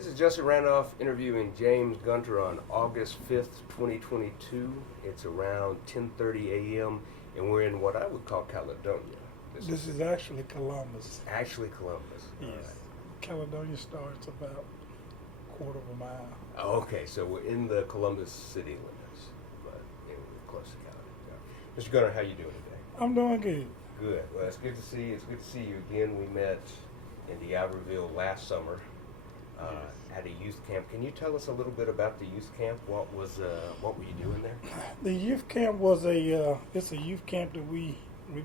This is Justin Randolph interviewing James Gunter on August 5th, 2022. It's around 10:30 a.m. and we're in what I would call Caledonia. This is actually Columbus. Actually Columbus. Yes. All right. Caledonia starts about a quarter of a mile. Oh, okay, so we're in the Columbus city limits, but we're close to Caledonia. Mr. Gunter, how you doing today? I'm doing good. Good. Well, it's good to see you. It's good to see you again. We met in D'Iberville last summer at a youth camp. Can you tell us a little bit about the youth camp? What were you doing there? The youth camp was it's a youth camp that we've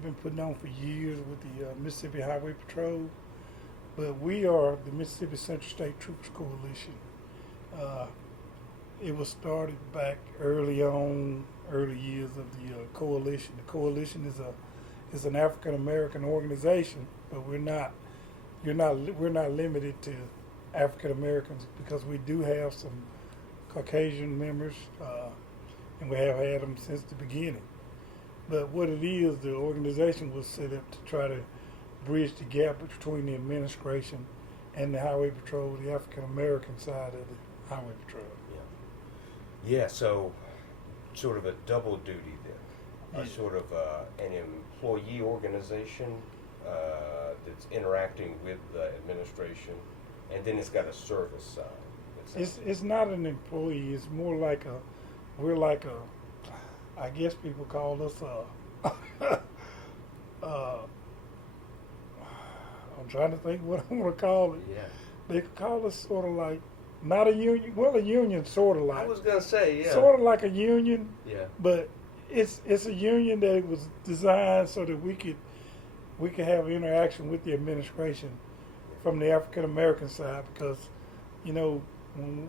been putting on for years with the Mississippi Highway Patrol, but we are the Mississippi Central State Troopers Coalition. It was started back early years of the coalition. The coalition is an African American organization, but we're not limited to African Americans because we do have some Caucasian members, and we have had them since the beginning. But what it is, the organization was set up to try to bridge the gap between the administration and the Highway Patrol, the African American side of the Highway Patrol. Yeah, so sort of a double duty then. Yeah. Sort of an employee organization that's interacting with the administration, and then it's got a service side. It's not an employee. It's more like we're like I guess people call us I'm trying to think what I want to call it. Yeah. They call us sort of like, not a union, well, a union sort of like. I was going to say, yeah. Sort of like a union. Yeah. But it's a union that was designed so that we could have interaction with the administration from the African American side, because, you know,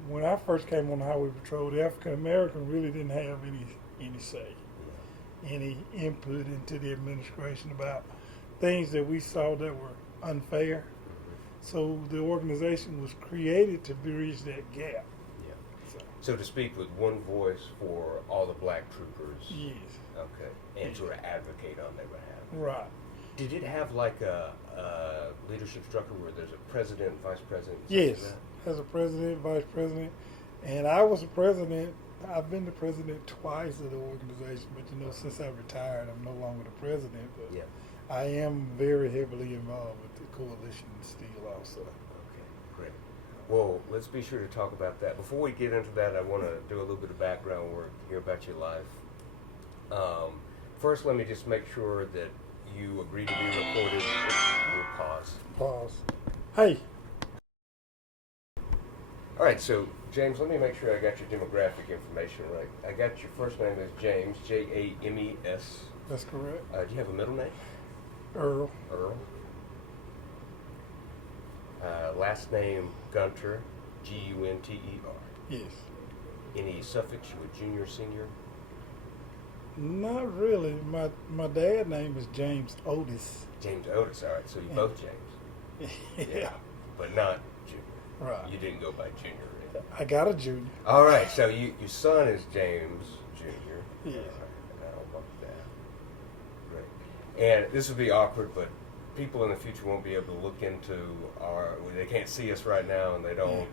when I first came on the Highway Patrol, the African American really didn't have any say, any input into the administration about things that we saw that were unfair. So the organization was created to bridge that gap. Yeah. So to speak with one voice for all the black troopers. Yes. Okay. And sort of advocate on their behalf. Right. Did it have like a leadership structure where there's a president, vice president? Yes. As a president, vice president, and I was a president. I've been the president twice of the organization, but you know, since I retired, I'm no longer the president. But yeah. I am very heavily involved with the coalition still also. Okay, great. Well, let's be sure to talk about that. Before we get into that, I want to do a little bit of background work, hear about your life. First, let me just make sure that you agree to be recorded. We'll pause. Pause. Hey. All right, so James, let me make sure I got your demographic information right. I got your first name as James, James. That's correct. Do you have a middle name? Earl. Last name Gunter, Gunter. Yes. Any suffix? You a junior, senior? Not really. My dad's name is James Otis. James Otis. All right, so you both James. Yeah. But not junior. Right. You didn't go by junior. Right? I got a junior. All right, so your son is James Jr. Yeah. All right, I don't want that. Great. And this will be awkward, but people in the future won't be able to look into they can't see us right now, and I don't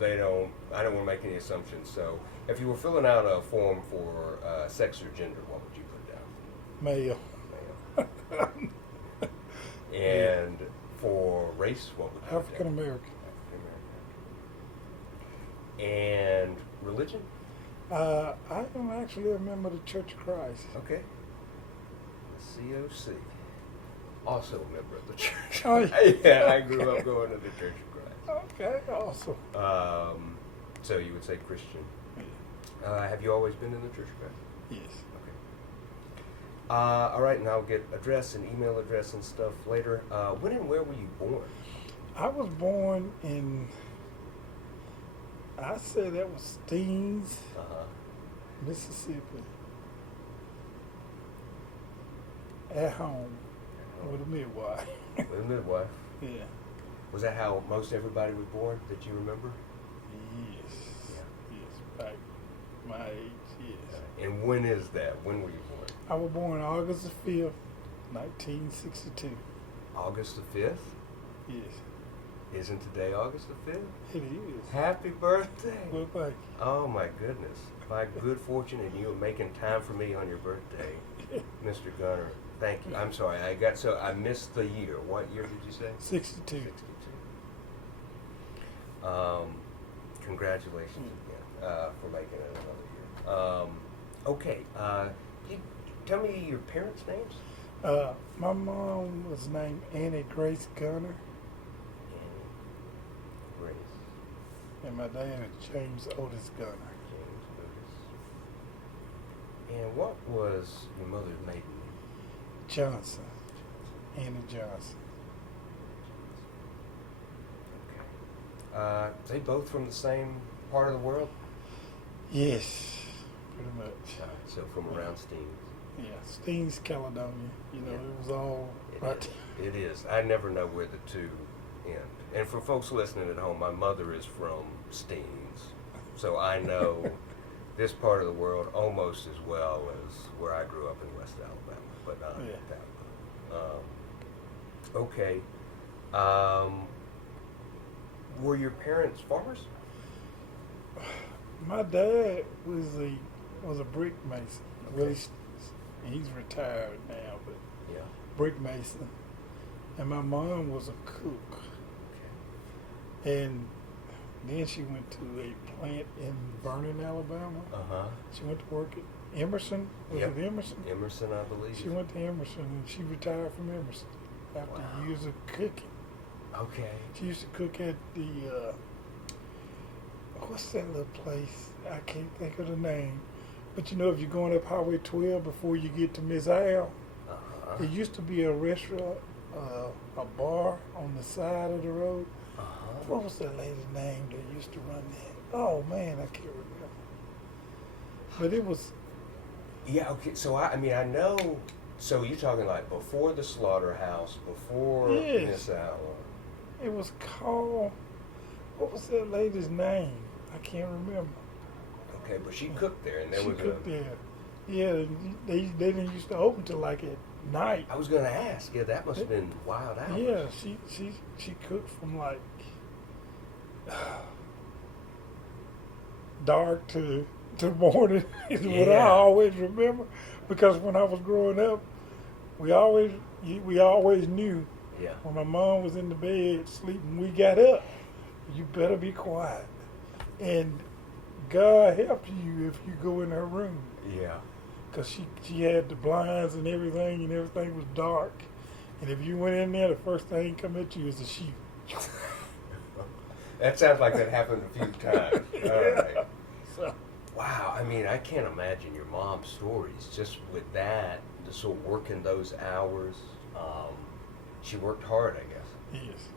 want to make any assumptions. So if you were filling out a form for sex or gender, what would you put down? Male. And for race, what would you put down? African American. And religion? I don't actually remember the Church of Christ. Okay. COC. Also a member of the church. Oh, yeah, I grew up going to the Church of Christ. Okay, awesome. So you would say Christian. Have you always been in the Church of Christ? Yes. Okay. All right, and I'll get address and email address and stuff later. When and where were you born? I was born in, I say that was Steens, Mississippi. At home with a midwife. With a midwife? Yeah. Was that how most everybody was born that you remember? Yes. Yeah. Yes. Back my age, yes. And when is that? When were you born? I was born August the 5th, 1962. August the 5th? Yes. Isn't today August the 5th? It is. Happy birthday. Well, thank Oh my goodness. By good fortune and you making time for me on your birthday, Mr. Gunter. Thank you. I'm sorry. I missed the year. What year did you say? 62. 62. Congratulations again for making it another year. Okay. You tell me your parents' names. My mom was named Annie Grace Gunter, Annie, Grace, and my dad is James Otis Gunter. James Otis. And what was your mother's maiden name? Johnson. Annie Johnson. Okay. They both from the same part of the world? Yes, pretty much. So from around Steens. Yeah, Steens, Caledonia. You know, Yeah. it was all right. It is. I never know where the two end. And for folks listening at home, my mother is from Steens, so I know this part of the world almost as well as where I grew up in West Alabama, but not that. Okay. Were your parents farmers? My dad was a brick mason. Okay. Well, he's retired now, but Yeah. brick mason. And my mom was a cook. Okay. And then she went to a plant in Vernon, Alabama. Uh-huh. She went to work at Emerson. Was Yep. it Emerson? Emerson, I believe. She went to Emerson and she retired from Emerson after Wow. years of cooking. Okay. She used to cook at the, what's that little place? I can't think of the name. But you know, if you're going up Highway 12 before you get to Miss Al, Uh-huh. there used to be a restaurant, a bar on the side of the road. Uh-huh. What was that lady's name that used to run that? Oh man, I can't remember. But it was, Yeah, okay, so I mean, I know, so you're talking like before the slaughterhouse, before Yes. Miss Allen. it was called, what was that lady's name? I can't remember. Okay, but she cooked there, and there She was cooked there. Yeah, they didn't used to open till like at night. I was going to ask, yeah, that must have been wild hours. Yeah, she cooked from like dark to morning is what I Yeah. always remember, because when I was growing up, we always knew Yeah. when my mom was in the bed sleeping, we got up. You better be quiet, and God help you if you go in her room, Yeah. because she had the blinds and everything was dark, and if you went in there, the first thing come at you is a sheep. That sounds like that happened a few times. All right. So, Wow, I mean, I can't imagine your mom's stories just with that, just sort of working those hours. She worked hard, I guess. yes.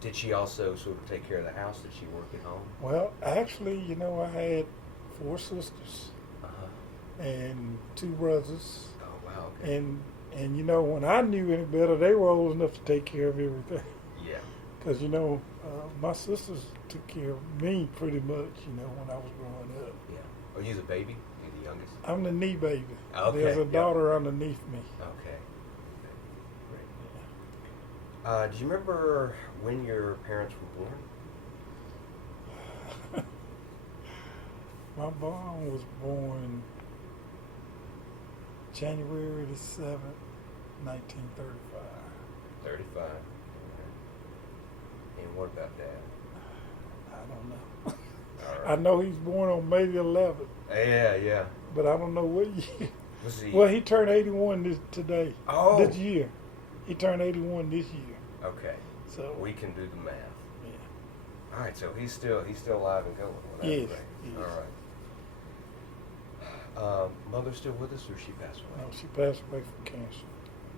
Did she also sort of take care of the house? Did she work at home? Well, actually, you know, I had 4 sisters Uh-huh. and 2 brothers, Oh, wow, okay. and you know, when I knew any better, they were old enough to take care of everything. Yeah. Because you know, my sisters took care of me pretty much. You know, when I was growing up. Yeah. Oh, you're the baby? You're the youngest? I'm the knee baby. Okay, There's a yep. daughter underneath me. Okay. Great. Do you remember when your parents were born? My mom was born January the 7th, 1935. 35. Okay. And what about Dad? I don't know. All I right. know he's born on May the 11th, Yeah, yeah. but I don't know what year. Was he? Well, he turned 81 today. Oh. This year. He turned 81 this year. Okay. So We can do the math. yeah. All right, so he's still alive and going. Well, that's Yes, great. yes. All right. Mother still with us, or she passed away? No, she passed away from cancer.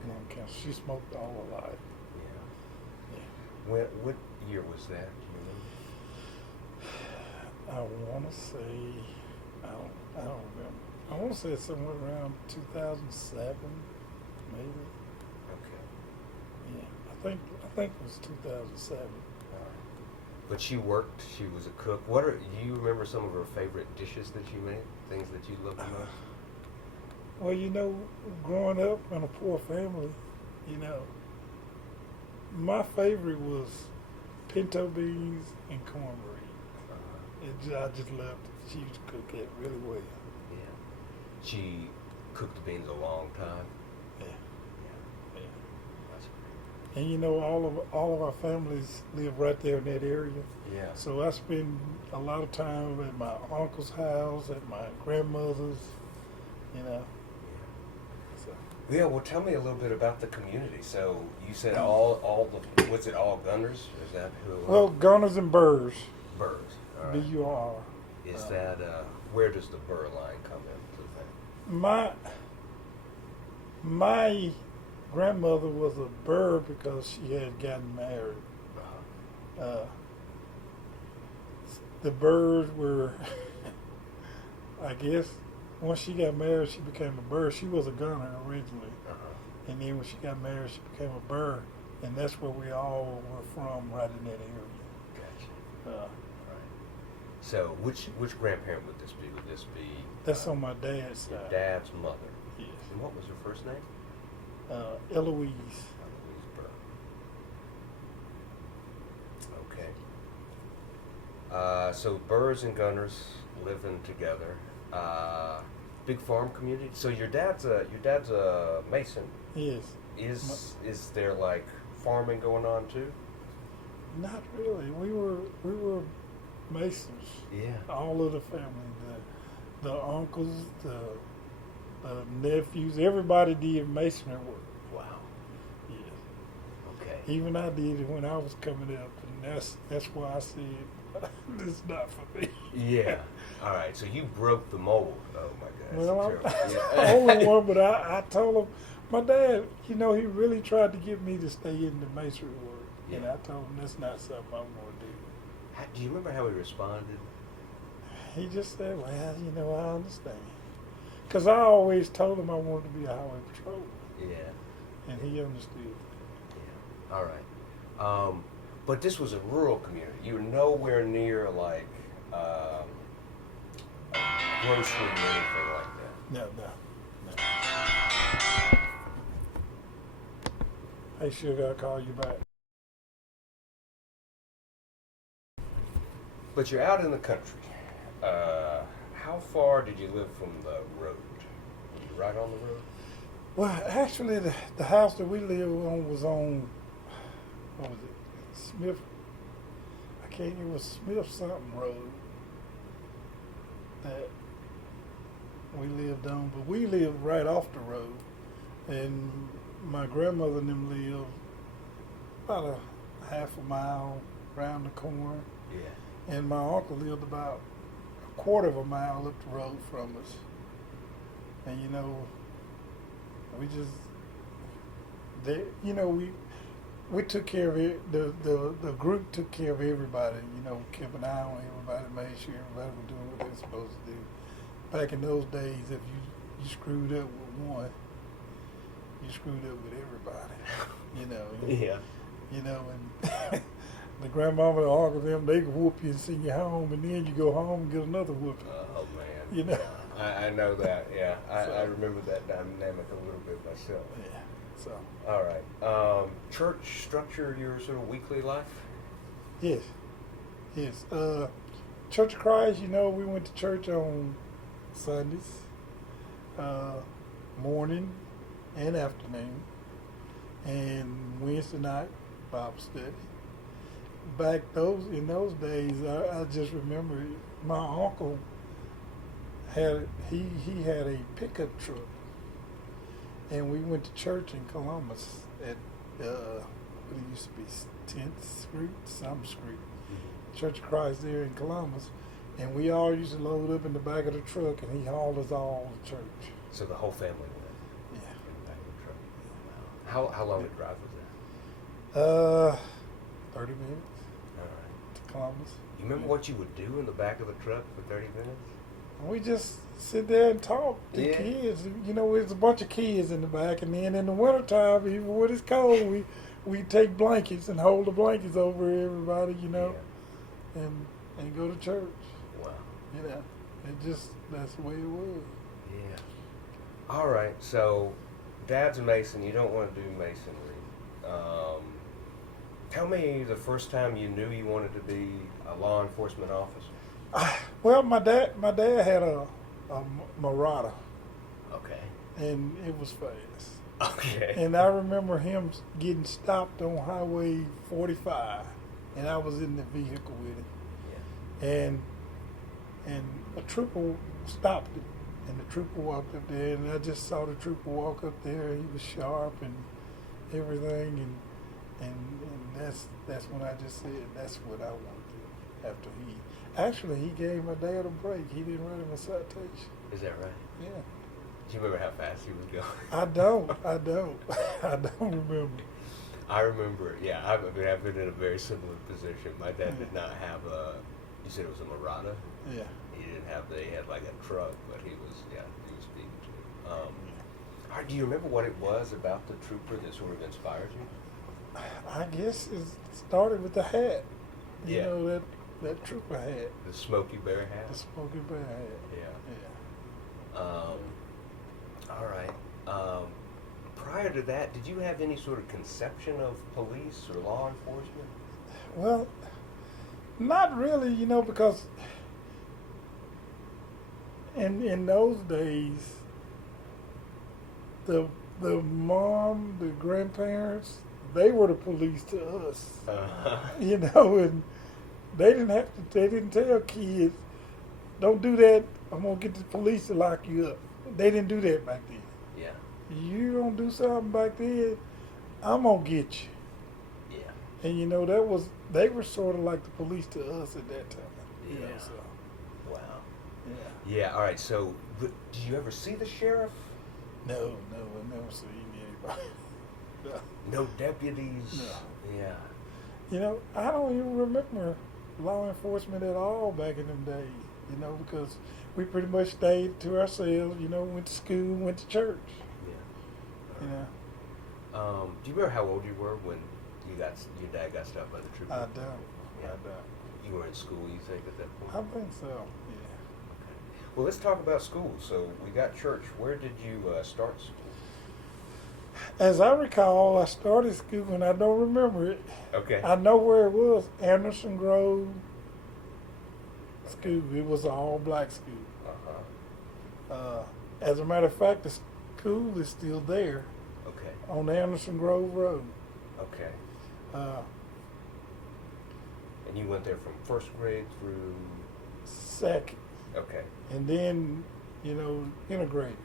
Lung cancer. She smoked all her life. Yeah. Yeah. What year was that? Do you remember? I want to say, I don't remember. I want to say it's somewhere around 2007, maybe. Okay. Yeah, I think it was 2007. All right. But she worked. She was a cook. Do you remember some of her favorite dishes that she made? Things that you loved the most? Well, you know, growing up in a poor family, you know, my favorite was pinto beans and cornbread. I just loved it. She used to cook that really well. Yeah. She cooked the beans a long time. Yeah. Yeah. Yeah. That's great. And you know, all of our families live right there in that area. Yeah. So I spend a lot of time at my uncle's house, at my grandmother's, you know. So. Yeah, well, tell me a little bit about the community. So you said was it all Gunners? Is that who? Well, Gunners and Burrs. Burrs. All right. B-U-R. Is that where does the Burr line come into the thing? My grandmother was a Burr because she had gotten married. The Burrs were, I guess, once she got married, she became a Burr. She was a Gunner originally. And then when she got married, she became a Burr. And that's where we all were from, right in that area. Gotcha. Right. So which grandparent would this be? Would this be? That's on my dad's Your side. dad's mother. Yes. And what was her first name? Eloise. Eloise Burr. Okay. So Burrs and Gunners living together. Big farm community. So your dad's a mason. Yes. Is there like farming going on too? Not really. We were Masons. Yeah. All of the family, the uncles, the nephews, everybody did masonry work. Wow. Yes. Okay. Even I did it when I was coming up, and that's why I said this is not for me. Yeah. All right. So you broke the mold. Oh my God. Well, That's terrible. I'm only one, but I told him, my dad, you know, he really tried to get me to stay in the masonry work, and Yeah. I told him that's not something I'm going to do. Do you remember how he responded? He just said, well, you know, I understand. Because I always told him I wanted to be a highway patrolman. Yeah. And he understood. Yeah. All right. But this was a rural community. You were nowhere near like a grocery or anything like that. No. Hey, sugar, I'll call you back. But you're out in the country. How far did you live from the road? Were you right on the road? Well, actually, the house that we lived on was on, what was it, Smith, it was Smith something road that we lived on, but we lived right off the road. And my grandmother and them lived about a half a mile around the corner. Yeah. And my uncle lived about a quarter of a mile up the road from us. And you know, we took care of it. The group took care of everybody. You know, kept an eye on everybody, made sure everybody was doing what they were supposed to do. Back in those days, if you screwed up with one, you screwed up with everybody. You know. Yeah. You know, and the grandmama and uncle them, they could whoop you and send you home, and then you go home and get another whooping. Oh man. You know. I know that. Yeah. I remember that dynamic a little bit myself. Yeah. So. All right. Church structure your sort of weekly life? Yes. Church of Christ, you know, we went to church on Sundays, morning and afternoon, and Wednesday night Bible study. In those days, I just remember my uncle had a pickup truck, and we went to church in Columbus at what it used to be 10th Street, some street, Church of Christ there in Columbus, and we all used to load up in the back of the truck, and he hauled us all to church. So the whole family went Yeah. in the back of the truck. Wow. How long a drive was that? 30 minutes All right. to Columbus. You remember what you would do in the back of the truck for 30 minutes? We just sit there and talk to Yeah. kids. You know, there's a bunch of kids in the back, and then in the wintertime, even when it's cold, we take blankets and hold the blankets over everybody, you know, and go to church. Wow. You know, that's the way it was. Yeah. All right. So, Dad's a Mason. You don't want to do masonry. Tell me the first time you knew you wanted to be a law enforcement officer. Well, my dad had a Marauder, Okay. and it was fast. Okay. And I remember him getting stopped on Highway 45, and I was in the vehicle with him. Yeah. And a trooper stopped it, and the trooper walked up there, and I just saw the trooper walk up there. He was sharp and everything, and that's when I just said that's what I want to do. After he gave my dad a break. He didn't write him a citation. Is that right? Yeah. Do you remember how fast he was going? I don't I don't remember. I remember. Yeah, I've been in a very similar position. My dad did not have a. You said it was a Marauder. Yeah. He didn't have. They had like a truck, but he was speeding too. All right, do you remember what it was about the trooper that sort of inspired you? I guess it started with the hat. You Yeah. know, that trooper hat. The Smokey Bear hat. The Smokey Bear hat. Yeah. Yeah. All right. Prior to that, did you have any sort of conception of police or law enforcement? Well, not really, because in those days, the mom, the grandparents, they were the police to us. And they didn't tell kids, don't do that, I'm gonna get the police to lock you up. They didn't do that back then. Yeah. You don't do something back then, I'm gonna get you. Yeah. And they were sort of like the police to us at that time. Yeah. So, Wow. yeah. Yeah. All right. So, did you ever see the sheriff? No, I never seen anybody. No. No deputies. No. Yeah. I don't even remember law enforcement at all back in them days, because we pretty much stayed to ourselves, went to school, went to church. Yeah. Do you remember how old you were when your dad got stopped by the trooper? I don't. Yeah. I don't. You were in school, you think, at that point? I think so, yeah. Okay. Well, let's talk about school. So we got church. Where did you start school? As I recall, I started school and I don't remember it. Okay. I know where it was, Anderson Grove School. It was an all-black school. Uh-huh. As a matter of fact, the school is still there Okay. on Anderson Grove Road. Okay. Uh, And you went there from first grade through... second, Okay. and then, integrated.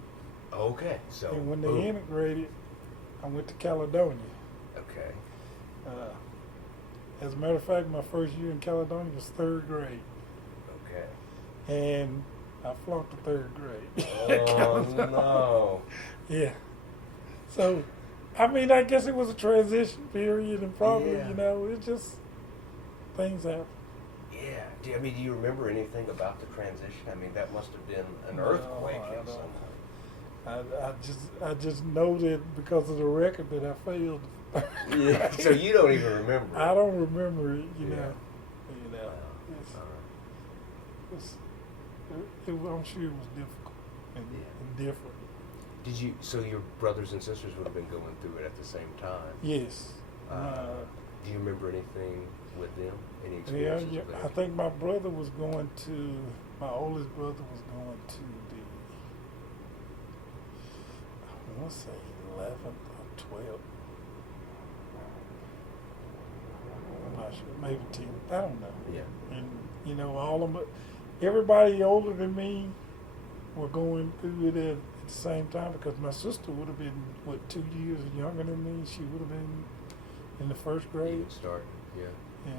Okay. So... And when they boom. integrated, I went to Caledonia. Okay. As a matter of fact, my first year in Caledonia was third grade, Okay. and I flunked the third grade. Oh, no. Yeah. So, I guess it was a transition period, and probably, Yeah. it just, things happen. Yeah. Do you remember anything about the transition? That must have been an No, earthquake I in don't. some... I just know that because of the record that I failed. Yeah. So you don't even remember. I don't remember it, Yeah. Wow. All right. I'm sure it was difficult and different. Did you? So your brothers and sisters would have been going through it at the same time. Yes. Do you remember anything with them? Any Yeah, experiences? yeah. with I them? think my brother was going to, my oldest brother was going to I want to say 11th or 12th. I'm not sure, maybe 10th. I don't know. Yeah. And, all of them, everybody older than me were going through it at the same time because my sister would have been, 2 years younger than me. She would have been in the first grade. You start. Yeah. Yeah,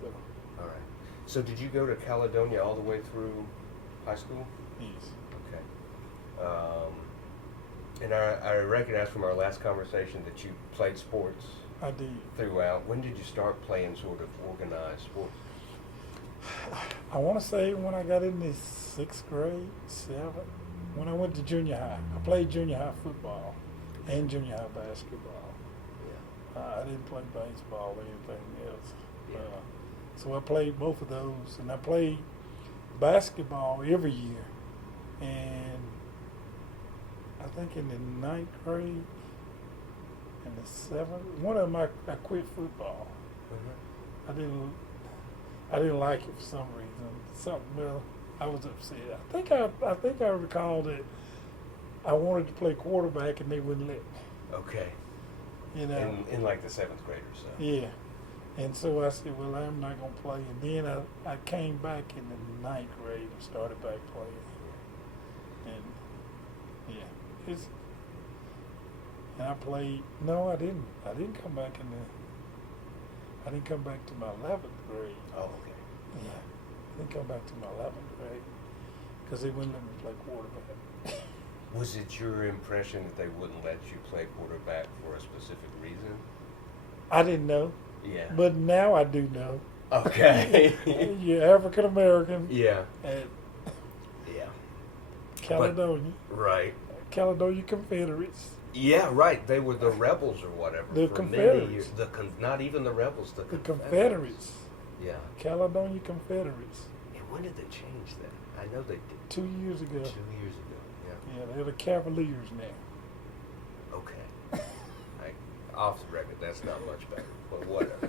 so, All right. So did you go to Caledonia all the way through high school? yes. Okay. And I recognize from our last conversation that you played sports I did. throughout. When did you start playing sort of organized sports? I want to say when I got in the 6th grade, 7th, when I went to junior high. I played junior high football and junior high basketball. Yeah. I didn't play baseball or anything else. Yeah. So I played both of those, and I played basketball every year. And I think in the 9th grade and the 7th, one of them I quit football. Uh-huh. I didn't like it for some reason. Well, I was upset. I think I recall that I wanted to play quarterback and they wouldn't let me. Okay. You know. In like the seventh graders. So. Yeah. And so I said, well, I'm not going to play. And then I came back in the ninth grade and started back playing. And, yeah, and I played, no, I didn't. I didn't come back I didn't come back to my 11th grade. Oh, okay. Yeah. I didn't come back to my 11th grade because they wouldn't let me play quarterback. Was it your impression that they wouldn't let you play quarterback for a specific reason? I didn't know. Yeah. But now I do know. Okay. You're African American. Yeah. And yeah. Caledonia. But, right. Caledonia Confederates. Yeah, right. They were the rebels or whatever. The for Confederates. Many years. Not even the rebels. The Confederates. Yeah. Caledonia Confederates. And when did they change that? I know they did. 2 years ago. 2 years ago. Yeah. Yeah, they're the Cavaliers now. Okay. Off the record, that's not much better, but whatever.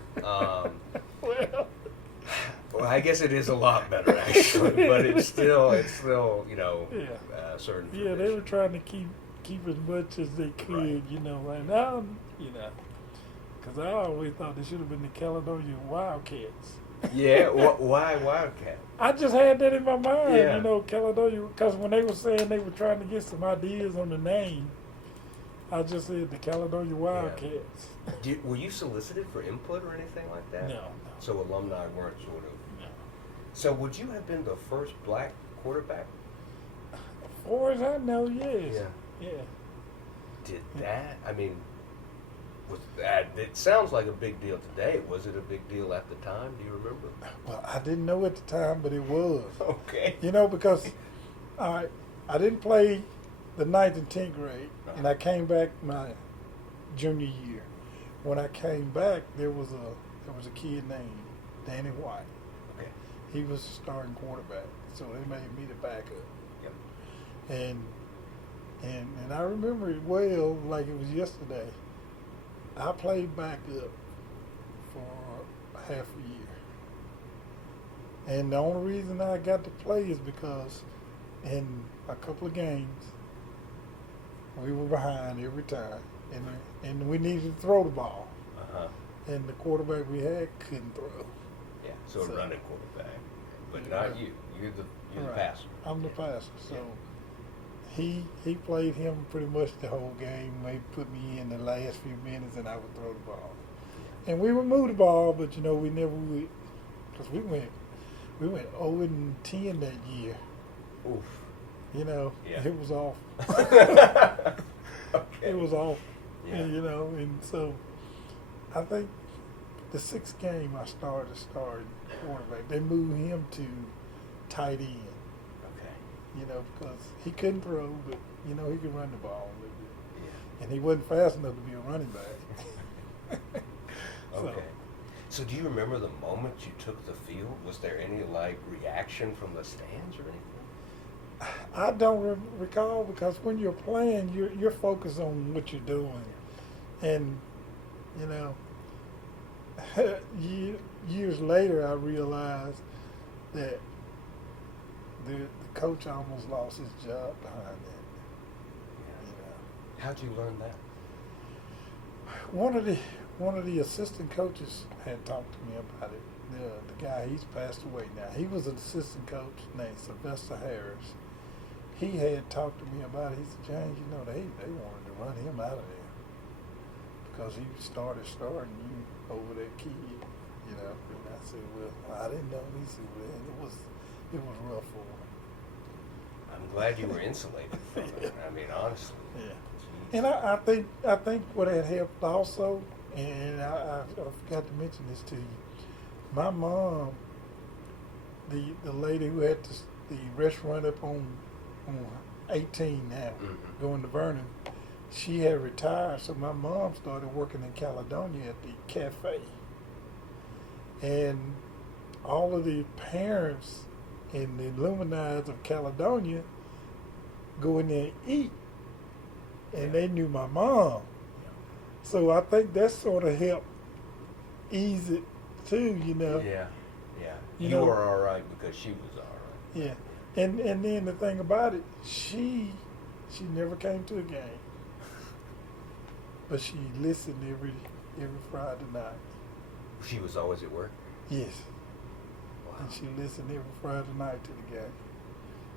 Well, I guess it is a lot better actually, but it's still yeah. certain. Yeah, they were trying to keep as much as they could, Right. And now, because I always thought they should have been the Caledonia Wildcats. Yeah, why Wildcat? I just had that in my mind, Yeah. Caledonia, because when they were saying they were trying to get some ideas on the name, I just said the Caledonia Wildcats. Were you solicited for input or anything like that? No. So alumni weren't sort of. No. So would you have been the first black quarterback? As far as I know, yes. Yeah. Yeah. Did that? I mean, was that? It sounds like a big deal today. Was it a big deal at the time? Do you remember? Well, I didn't know at the time, but it was. Okay. Because I didn't play the 9th and 10th grade, and I came back my junior year. When I came back, there was a kid named Danny White. Okay. He was the starting quarterback, so they made me the backup. Yep. And I remember it well, like it was yesterday. I played backup for half a year, and the only reason I got to play is because in a couple of games we were behind every time, and we needed to throw the ball. Uh-huh. And the quarterback we had couldn't throw. Yeah, so a running quarterback, but not you. You're the Right. passer. I'm the passer, so he played him pretty much the whole game. Maybe put me in the last few minutes, and I would throw the ball. And we would move the ball, but we never would, because we went 0-10 that year. Oof. Yeah. It was off. Okay. It was off. Yeah. And so I think the 6th game I started quarterback. They moved him to tight end. Okay. Because he couldn't throw, but he could run the ball a little bit. Yeah. And he wasn't fast enough to be a running back. Okay. So do you remember the moment you took the field? Was there any reaction from the stands or anything? I don't recall, because when you're playing, you're focused on what you're doing, and years later I realized that the coach almost lost his job behind that. How'd you learn that? One of the assistant coaches had talked to me about it. The guy, he's passed away now. He was an assistant coach named Sylvester Harris. He had talked to me about it. He said, James, they wanted to run him out of there because he starting you over that kid, And I said, well, I didn't know. He said, well, it was rough for him. I'm glad you were insulated from it. I mean, honestly. Yeah. And I think what had helped also, and I forgot to mention this to you. My mom, the lady who had the restaurant up on 18 now, going to Vernon, she had retired, so my mom started working in Caledonia at the cafe. And all of the parents and the alumni of Caledonia go in there and eat. And they knew my mom. So I think that sort of helped ease it too, you know. Yeah, yeah. You You know- were all right because she was all right. Yeah. And then the thing about it, she never came to a game. But she listened every Friday night. She was always at work. Yes. Wow. And she listened every Friday night to the game.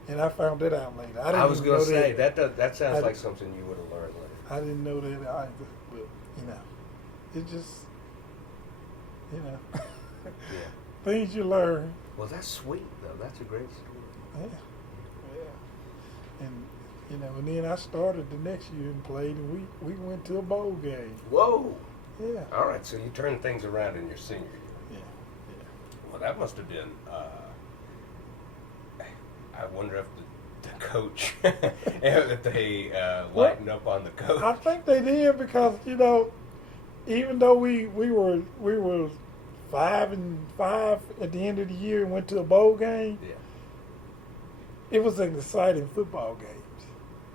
And I found that out later. I was even going know to say that. that sounds I like d- something you would have learned later. I didn't know that either. But, you know, it just, you know, Yeah. things you learn. Well, that's sweet though. That's a great story. Yeah. Yeah. And, you know, and then I started the next year and played, and we went to a bowl game. Whoa. Yeah. All right. So you turned things around in your senior year. Yeah. Well, that must have been. I wonder if the coach, if they lightened up on the coach. I think they did because, you know, even though we were 5-5 at the end of the year and went to a bowl game, Yeah. it was an exciting football games.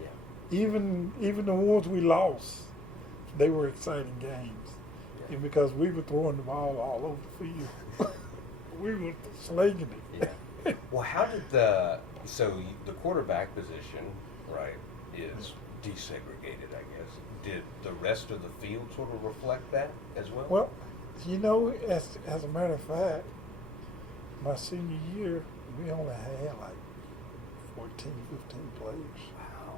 Yeah. Even the ones we lost, they were exciting games. Yeah. And because we were throwing the ball all over the field. We were slinging it. Yeah. Well, how did the quarterback position, right, is desegregated, I guess. Did the rest of the field sort of reflect that as well? Well, you know, as a matter of fact, my senior year, we only had like 14, 15 players. Wow.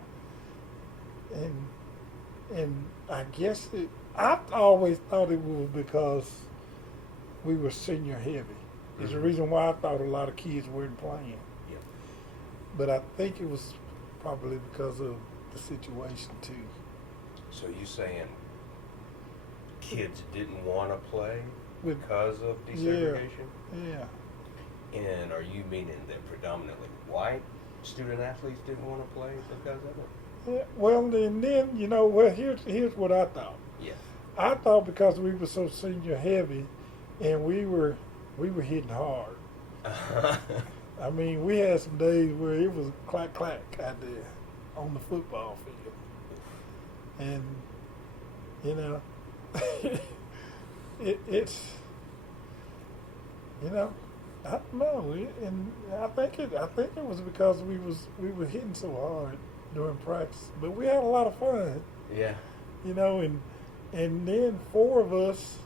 And I guess I always thought it was because we were senior heavy. It's the Mhm. reason why I thought a lot of kids weren't playing. Yeah. But I think it was probably because of the situation too. So you saying kids didn't want to play With- because of desegregation? Yeah. And are you meaning that predominantly white student athletes didn't want to play because of it? Yeah. Well, and then you know, well, here's what I thought. Yeah. I thought because we were so senior heavy, and we were hitting hard. I mean, we had some days where it was clack clack out there on the football field, and you know, it's you know, I don't know, and I think it was because we were hitting so hard during practice, but we had a lot of fun, Yeah. you know, and then 4 of us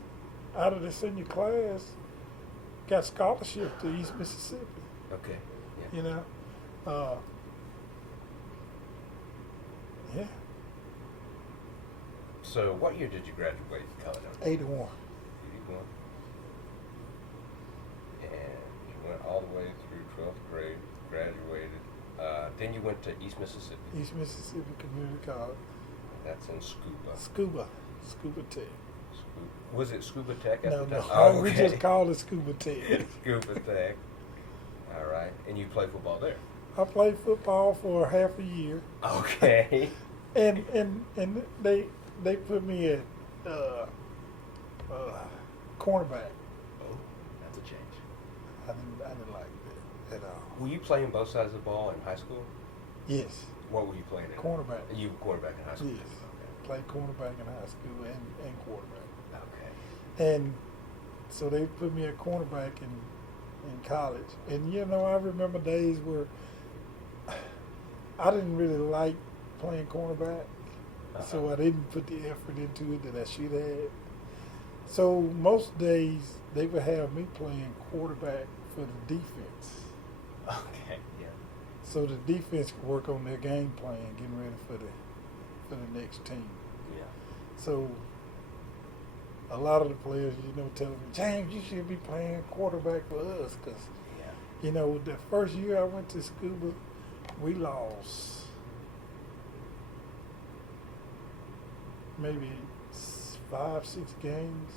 out of the senior class got scholarship to East Mississippi. Okay. Yeah. You know, yeah, So what year did you graduate college? 81. 81. And you went all the way through 12th grade, graduated. Then you went to East Mississippi. East Mississippi Community College. That's in Scuba. Scuba Tech. Was it Scuba Tech at No, the no, time? Oh, we okay. just called it Scuba Tech. Scuba Tech. All right. And you play football there? I played football for half a year, Okay. and they put me at cornerback. Oh, that's a change. I didn't like that at all. Were you playing both sides of the ball in high school? Yes, What were you playing in? cornerback. You were quarterback in high school? Yes, played cornerback in high school and quarterback. Okay. Okay. And so they put me at cornerback in college. And, you know, I remember days where I didn't really like playing cornerback, so Uh-huh. I didn't put the effort into it that I should have. So most days they would have me playing quarterback for the defense. Okay. Yeah. So the defense could work on their game plan, getting ready for the next team. Yeah. So a lot of the players, you know, telling me, James, you should be playing quarterback for us, because Yeah. you know, the first year I went to Scuba, we lost maybe 5, 6 games,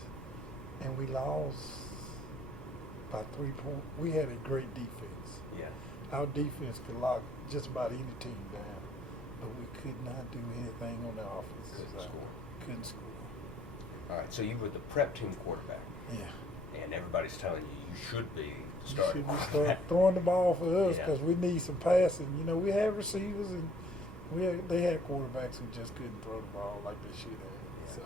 and we lost by 3 points. We had a great defense. Yeah. Our defense could lock just about any team down, but we could not do anything on the offense. Couldn't score. Couldn't score. All right. So you were the prep team quarterback, Yeah. and everybody's telling you you should be You starting should be quarterback. start throwing the ball for us Yeah. because we need some passing. You know, we have receivers and they had quarterbacks who just couldn't throw the ball like they should have. Yeah. So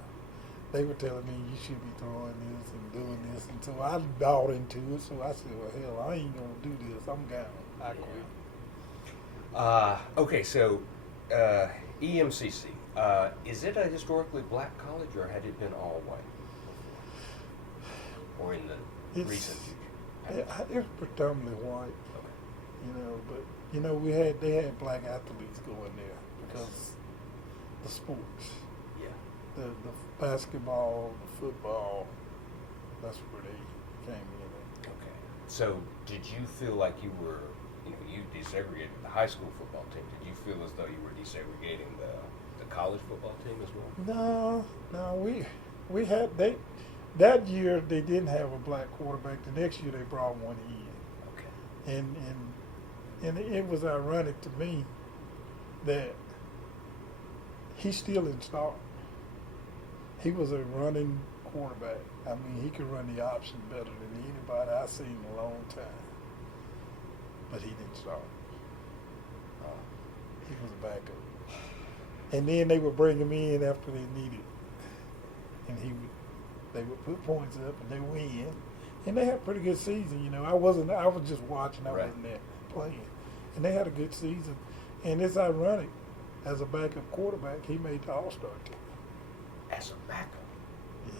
they were telling me you should be throwing this and doing this, and so I bought into it. So I said, well, hell, I ain't gonna do this. I'm gone. I quit. Okay, so EMCC, is it a historically black college, or had it been all white before? Or in the recent future? It was predominantly white, Okay. but they had black athletes going there because the sports, Yeah. the basketball, the football, that's where they came in. Okay. So did you feel like you were, you desegregated the high school football team? Did you feel as though you were desegregating the college football team as well? No, we had that year they didn't have a black quarterback. The next year they brought one in. Okay. And it was ironic to me that he still didn't start. He was a running quarterback. I mean, he could run the option better than anybody I've seen in a long time. But he didn't start. He was a backup. And then they would bring him in after they needed. And they would put points up and they win. And they had a pretty good season, I was just watching, I wasn't there playing. And they had a good season. And it's ironic, as a backup quarterback, he made the All-Star team. As a backup? Yes.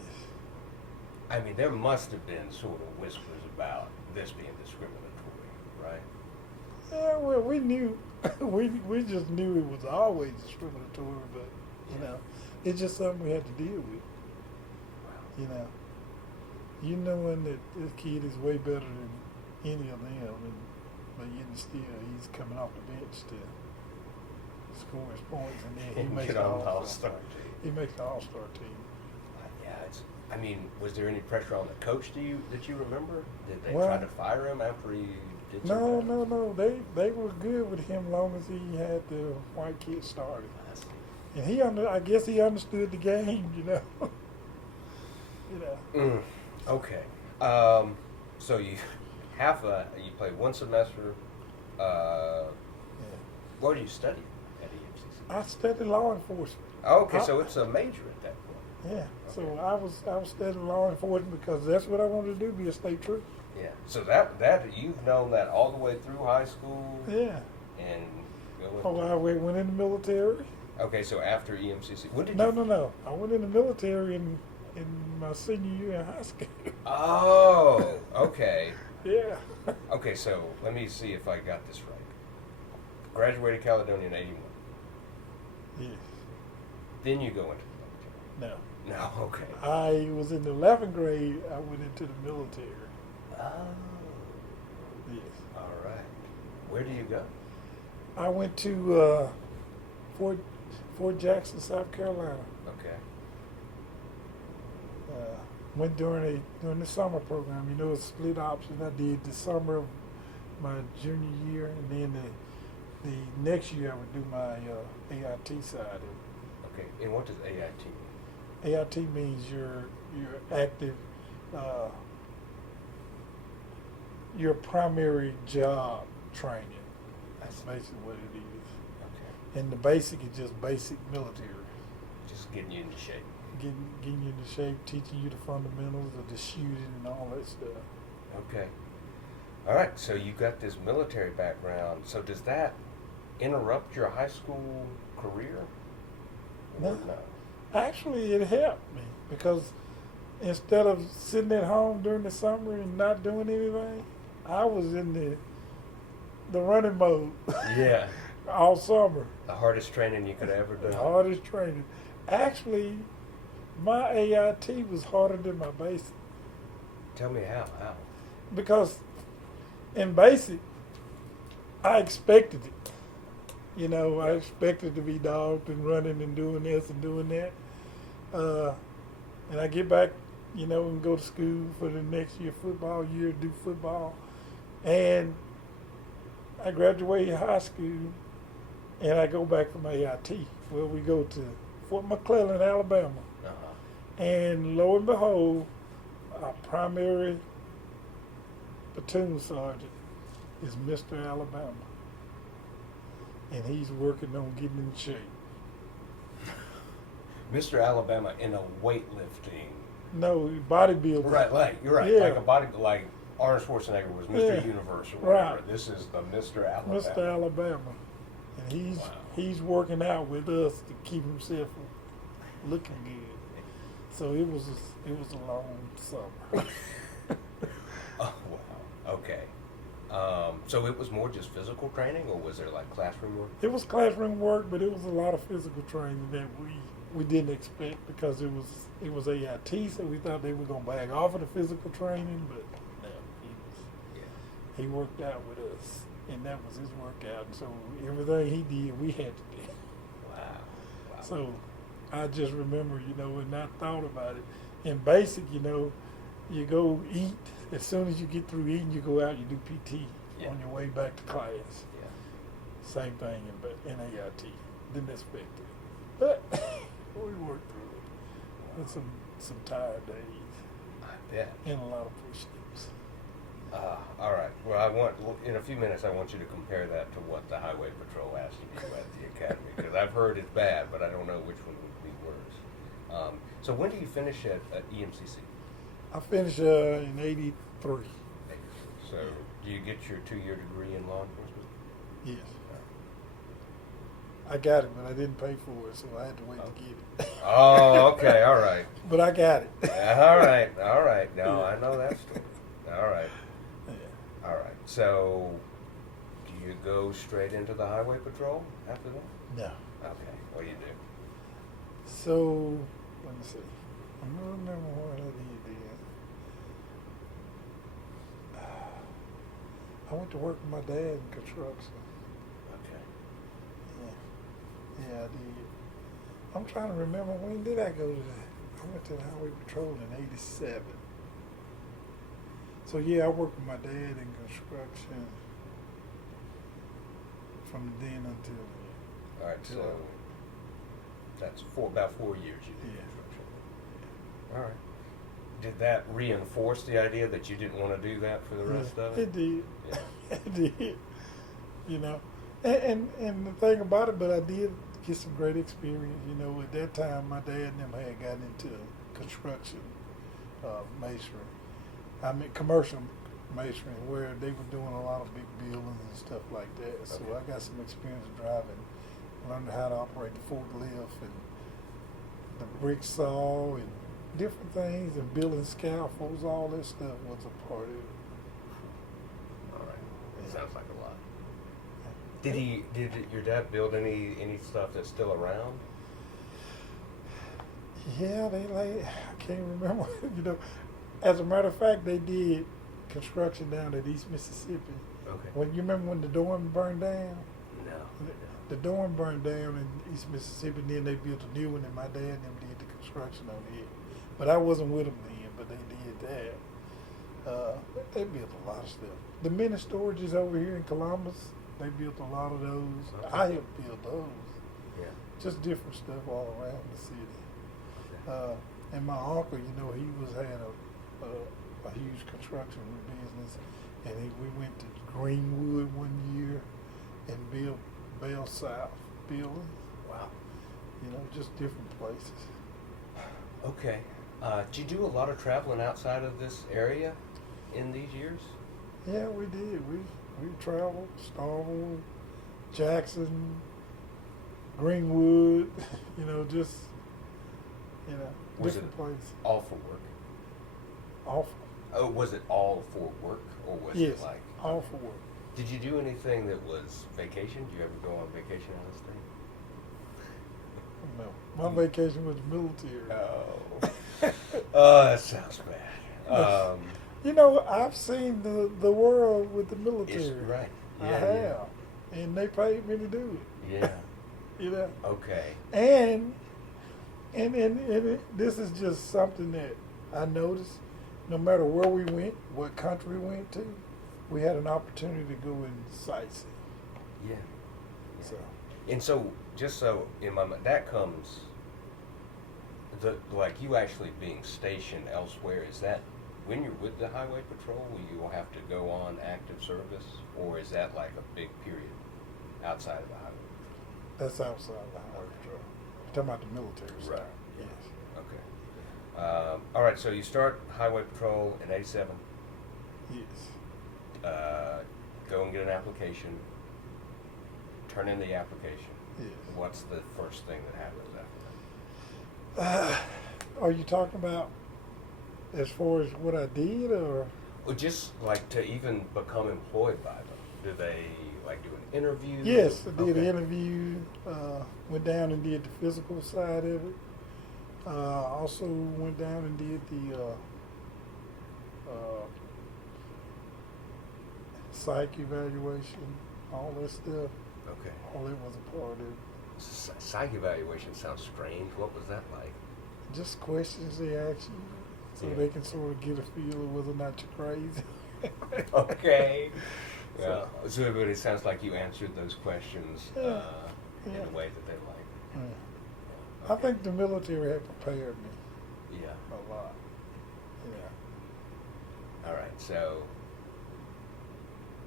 I mean, there must have been sort of whispers about this being discriminatory, right? Yeah, well, we knew, we just knew it was always discriminatory, but, it's just something we had to deal with. Wow. You knowing that this kid is way better than any of them, but yet still he's coming off the bench to score his points, and then he makes Get the on the All-Star. All-Star team. He makes the All-Star team. Yeah, was there any pressure on the coach that you remember? Did they Well, try to fire him after he did No, something? no. They were good with him long as he had the white kid started. I see. And I guess he understood the game, Okay. So you played one semester. Yeah. What did you study at EMCC? I studied law enforcement. Okay, so it's a major at that point. Yeah. So Okay. I was studying law enforcement because that's what I wanted to do, be a state trooper. Yeah. So that you've known that all the way through high school. Yeah. And I went in the military. Okay, so after EMCC, when did No. you? I went in the military in my senior year in high school. Oh, okay. Yeah. Okay, so let me see if I got this right. Graduated Caledonia in '81. Yes. Then you go into the No. military. No, okay. I was in the 11th grade. I went into the military. Oh. Yes. All right. Where do you go? I went to Fort Jackson, South Carolina. Okay. Went during the summer program. It's split option. I did the summer of my junior year, and then the next year I would do my AIT side. Okay. And what does AIT mean? AIT means you're active. Your primary job training. That's basically what it is. Okay. And the basic is just basic military. Just getting you into shape. Getting you into shape, teaching you the fundamentals of the shooting and all that stuff. Okay. All right. So you got this military background. So does that interrupt your high school career? No. Or no? Actually, it helped me because instead of sitting at home during the summer and not doing anything, I was in the running mode Yeah. all summer. The hardest training you could ever do. The hardest training. Actually, my AIT was harder than my basic Tell me how. How? because in basic, I expected it. I expected to be dogged and running and doing this and doing that. And I get back, and go to school for the next year football year, do football. And I graduated high school and I go back for my AIT. Well, we go to Fort McClellan, Alabama. Uh-huh. And lo and behold, our primary platoon sergeant is Mr. Alabama. And he's working on getting in shape. Mr. Alabama in a weightlifting. No, bodybuilding. Right, like you're right. Yeah. Like a body, like Arnold Schwarzenegger was Mr. Yeah. Universe or whatever. Right. This is the Mr. Alabama. Mr. Alabama, and he's working out with us to keep himself looking good. So it was a long summer. Oh wow. Okay. So it was more just physical training, or was there like classroom work? It was classroom work, but it was a lot of physical training that we didn't expect because it was AIT, so we thought they were gonna bag off of the physical training, but no, he worked out with us, and that was his workout. And so everything he did, we had to do. Wow. So I just remember, and I thought about it. In basic, you go eat. As soon as you get through eating, you go out, you do PT on your way back to class. Yeah. Same thing in AIT. Didn't expect it. But we worked through it. With some tired days. I bet. And a lot of push-ups. All right. Well, in a few minutes, I want you to compare that to what the Highway Patrol asked you to do at the academy, because I've heard it's bad, but I don't know which one would be worse. So when do you finish at EMCC? I finished in 83. So do you get your 2-year degree in law enforcement? Yes. I got it, but I didn't pay for it, so I had to wait to get it. Oh, okay. All right. But I got it. All right. No, Yeah. I know that story. All right. Yeah. All right. So do you go straight into the Highway Patrol after that? No. Okay. What do you do? So, let me see. I don't remember what I did then. I went to work with my dad in construction. Okay. Yeah, I did. I'm trying to remember, when did I go to that? I went to the Highway Patrol in 87. So yeah, I worked with my dad in construction from then until All right. So that's about 4 years you did Yeah. construction. All right. Did that reinforce the idea that you didn't want to do that for the rest of it? It did. Yeah. It did. And the thing about it, but I did get some great experience. At that time, my dad and them had gotten into construction, masonry. I mean, commercial masonry, where they were doing a lot of big buildings and stuff like that. So Okay. I got some experience driving, learning how to operate the forklift and the brick saw and different things, and building scaffolds. All this stuff was a part of it. All right. It sounds like a lot. Did your dad build any stuff that's still around? Yeah, I can't remember. As a matter of fact, they did construction down at East Mississippi. Okay. When you remember when the dorm burned down? No. The dorm burned down in East Mississippi, and then they built a new one, and my dad and them did the construction on it. But I wasn't with them then, but they did that. They built a lot of stuff. The mini storages over here in Columbus, they built a lot of those. Okay. I helped build those. Yeah. Just different stuff all around the city. And my uncle, had a huge construction business, and we went to Greenwood one year and built Bell South building. Wow. Just different places. Okay. Did you do a lot of traveling outside of this area in these years? Yeah, we did. We traveled Starville, Jackson, Greenwood. Just Was different it places. all for work? Awful. Oh, was it all for work, or was Yes, it like? all for work. Did you do anything that was vacation? Did you ever go on vacation out of this thing? No, my vacation was military. Oh. Oh, that sounds bad. I've seen the world with the military. It's right. I Yeah, have, and they paid me to do it. Yeah. Okay. And this is just something that I noticed. No matter where we went, what country we went to, we had an opportunity to go and sightsee. Yeah. So And so, just so in my mind, that comes, like you actually being stationed elsewhere, is that when you're with the Highway Patrol, will you have to go on active service, or is that like a big period outside of the Highway Patrol? that's outside the Highway Patrol. talking about the military side. Right. Yes. Okay. All right. So you start highway patrol in '87. Yes. Go and get an application. Turn in the application. Yes. What's the first thing that happens after that? Are you talking about as far as what I did, or? Well, just like to even become employed by them. Do they like do an interview? Yes, I did Okay. an interview. Went down and did the physical side of it. Also went down and did the psych evaluation, all that stuff. Okay. All that was a part of it. Psych evaluation sounds strange. What was that like? Just questions they ask you, so Yeah. they can sort of get a feel of whether or not you're crazy. Okay. Yeah. So but it sounds like you answered those questions Yeah. in Yeah. a way that they like. Yeah. I Okay. think the military had prepared me Yeah. a lot. Yeah. All right. So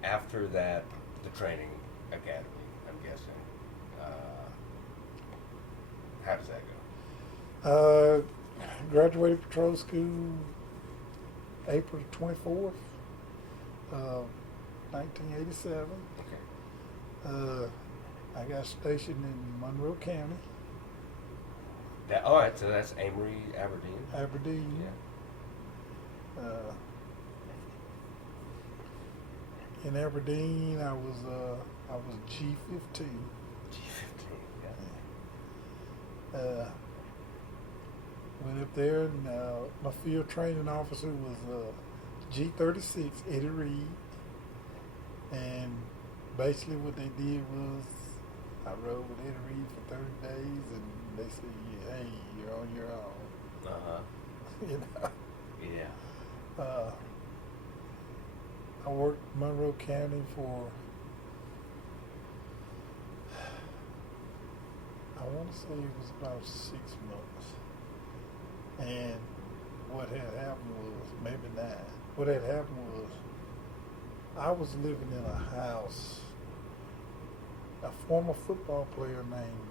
after that, the training academy, I'm guessing. How does that go? Graduated patrol school April 24th, 1987. Okay. I got stationed in Monroe County, All right. So that's Amory, Aberdeen. Aberdeen. Yeah. In Aberdeen, I was G15. G15. Yeah. Went up there, and my field training officer was G36, Eddie Reed. And basically what they did was I rode with Eddie Reed for 30 days, and they said, yeah, hey, you're on your own. Uh-huh. You know? Yeah. I worked Monroe County for, I want to say it was about 6 months. And what had happened was, maybe 9, what had happened was I was living in a house. A former football player named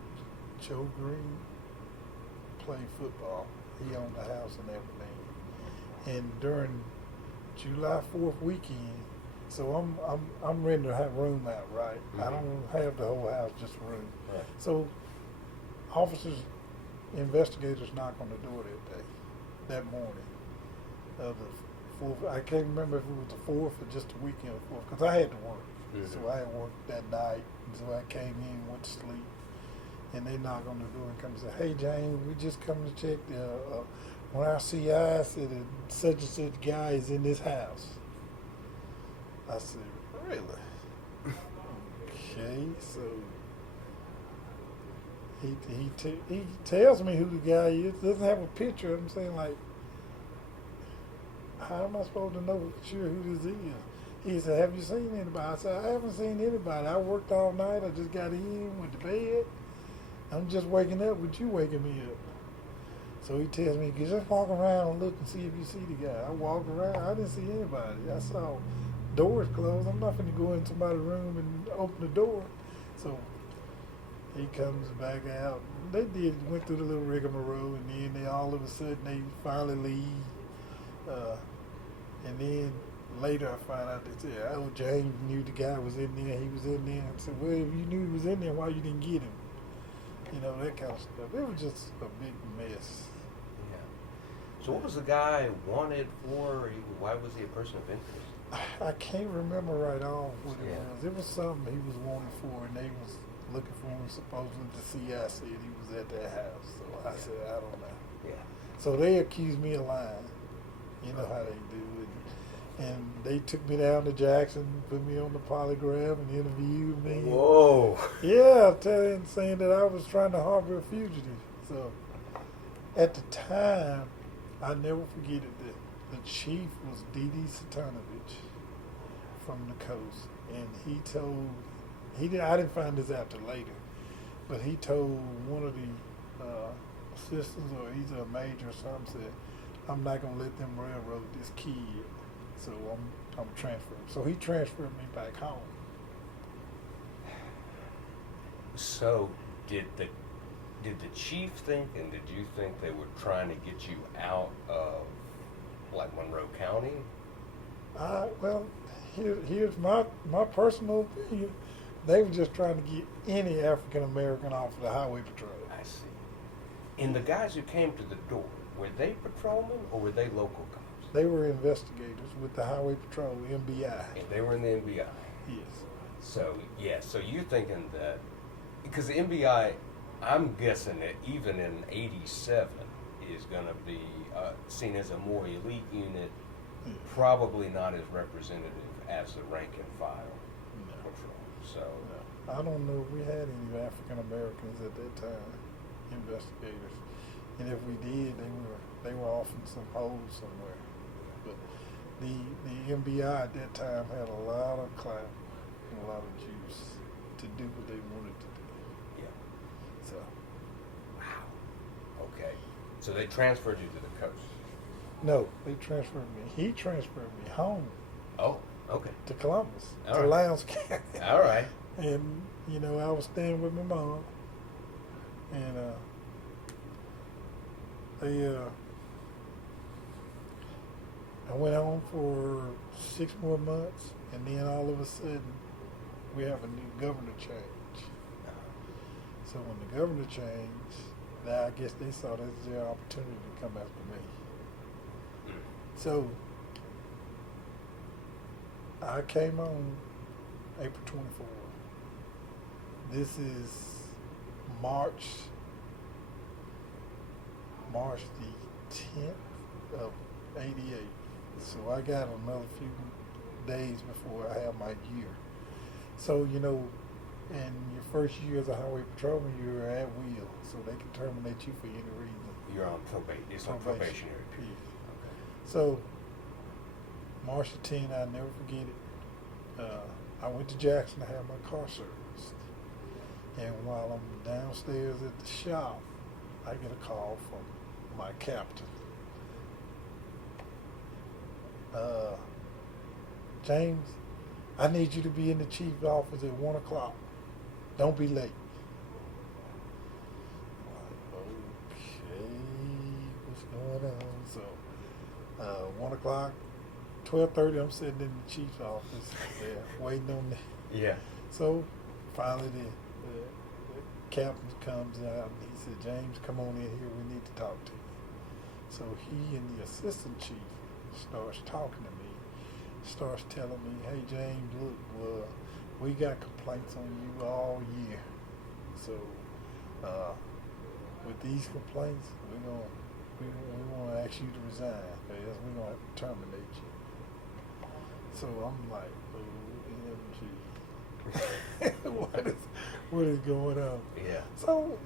Joe Green played football. He owned a house in Aberdeen. And during July 4th weekend, so I'm renting a room out, right? Mm-hmm. I don't have the whole house, just a room. Right. So officers, investigators knock on the door that morning of the 4th. I can't remember if it was the 4th or just the weekend of the 4th, because I had to work. Mm-hmm. So I had worked that night, so I came in, went to sleep, and they knock on the door and come and say, hey, James, we just come to check when our CI said that such and such guy is in this house. I said, really? Okay, so he tells me who the guy is, doesn't have a picture. I'm saying, like, how am I supposed to know for sure who this is? He said, have you seen anybody? I said, I haven't seen anybody. I worked all night. I just got in, went to bed. I'm just waking up with you waking me up. So he tells me, just walk around and look and see if you see the guy. I walked around. I didn't see anybody. I saw doors closed. I'm not going to go in somebody's room and open the door. So he comes back out. They went through the little rigmarole, and then they all of a sudden they finally leave. And then later I found out they said, oh, James knew the guy was in there. He was in there. I said, well, if you knew he was in there, why you didn't get him? You know, that kind of stuff. It was just a big mess. Yeah. So what was the guy wanted for? Why was he a person of interest? I can't remember right off what it Yeah. was. It was something he was wanted for, and they was looking for him. Supposedly the CI said he was at their house. So I said, I don't know. Yeah. So they accused me of lying. You know how they do it. And they took me down to Jackson, put me on the polygraph, and interviewed me. Whoa. Yeah, saying that I was trying to harbor a fugitive. So at the time, I never forget it, that the chief was D.D. Satanovich from the coast. And he told, I didn't find this out till later, but he told one of the assistants, or he's a major or something, said, I'm not going to let them railroad this kid. So I'm transferring. So he transferred me back home. So did the did the chief think, and did you think they were trying to get you out of like Monroe County? Well, here's my personal opinion. They were just trying to get any African American off of the highway patrol. I see. And the guys who came to the door, were they patrolmen or were they local cops? They were investigators with the highway patrol, MBI. And they were in the NBI. Yes. So yeah, so you're thinking that because the NBI, I'm guessing that even in '87 is going to be seen as a more elite unit, Yeah. probably not as representative as the rank and file No. patrol. So No. I don't know if we had any African Americans at that time, investigators, and if we did, they were off in some hole somewhere. But the MBI at that time had a lot of clout and a lot of juice to do what they wanted to do. yeah, So wow. Okay, so they transferred you to the coast. no, they transferred me. He transferred me home Oh, okay. to Columbus, All to right. Lowndes County. All right. And I was staying with my mom, and I went home for 6 more months, and then all of a sudden, we have a new governor change. So when the governor changed, I guess they saw that as their opportunity to come after me. So I came on April 24th. This is March the 10th of '88. So I got another few days before I have my year. So, in your first year as a highway patrolman, you're at will. So they can terminate you for any reason. You're on probation. It's on probationary period. Okay. So, March the 10th, I'll never forget it. I went to Jackson to have my car serviced. And while I'm downstairs at the shop, I get a call from my captain. James, I need you to be in the chief's office at 1 o'clock. Don't be late. Okay, what's going on? So, 1 o'clock, 12:30, I'm sitting in the chief's office, waiting on the. Yeah. So, finally, the captain comes out and he said, James, come on in here. We need to talk to you. So he and the assistant chief starts talking to me, starts telling me, hey, James, look, we got complaints on you all year. So with these complaints, we want to ask you to resign, because we're going to have to terminate you. So I'm like, OMG. what is going on? Yeah. So,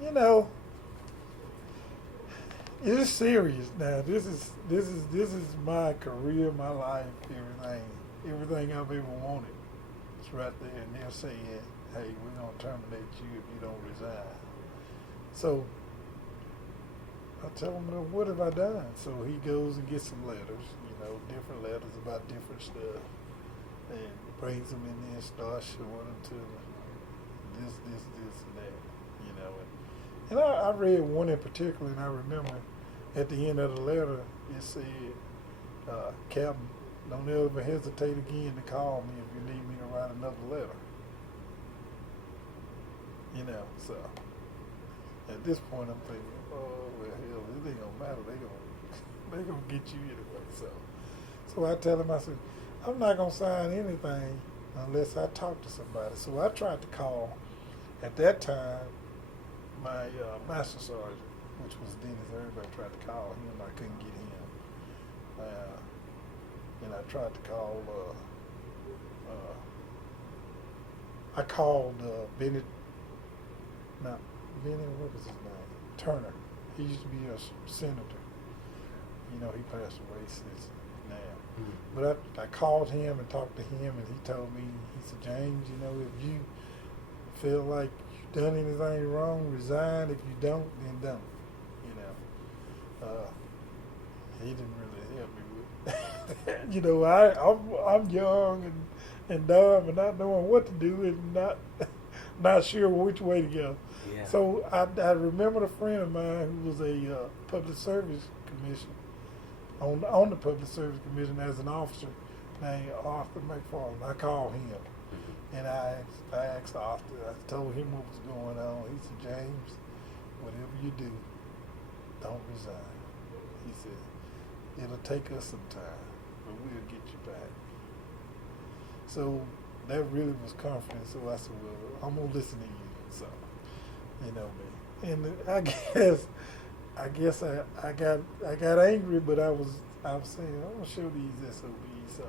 it's serious now. This is my career, my life, everything I've ever wanted. It's right there, and they're saying, hey, we're going to terminate you if you don't resign. So I tell him, well, what have I done? So he goes and gets some letters, different letters about different stuff, and brings them in there and starts showing them to me. This, and that, And I read one in particular, and I remember at the end of the letter, it said, Captain, don't ever hesitate again to call me if you need me to write another letter. So at this point I'm thinking, oh, well, hell, it ain't gonna matter. They gonna get you anyway. So I tell him, I said, I'm not gonna sign anything unless I talk to somebody. So I tried to call, at that time, my master sergeant, which was Dennis. Everybody tried to call him. I couldn't get him. And I tried to call, I called Bennett, not Bennett, what was his name? Turner. He used to be a senator. He passed away since now. Mm-hmm. But I called him and talked to him, and he told me, he said, James, if you feel like you've done anything wrong, resign. If you don't, then don't. He didn't really help me with I'm young and dumb and not knowing what to do and not not sure which way to go. Yeah. So I remembered a friend of mine who was a public service commission on the public service commission as an officer named Arthur McFarland. I called him and I asked Arthur. I told him what was going on. He said, James, whatever you do, don't resign. He said, it'll take us some time, but we'll get you back. So that really was comforting. So I said, well, I'm gonna listen to you. So, you know me. And I guess I got angry, but I was saying I'm gonna show these SOBs.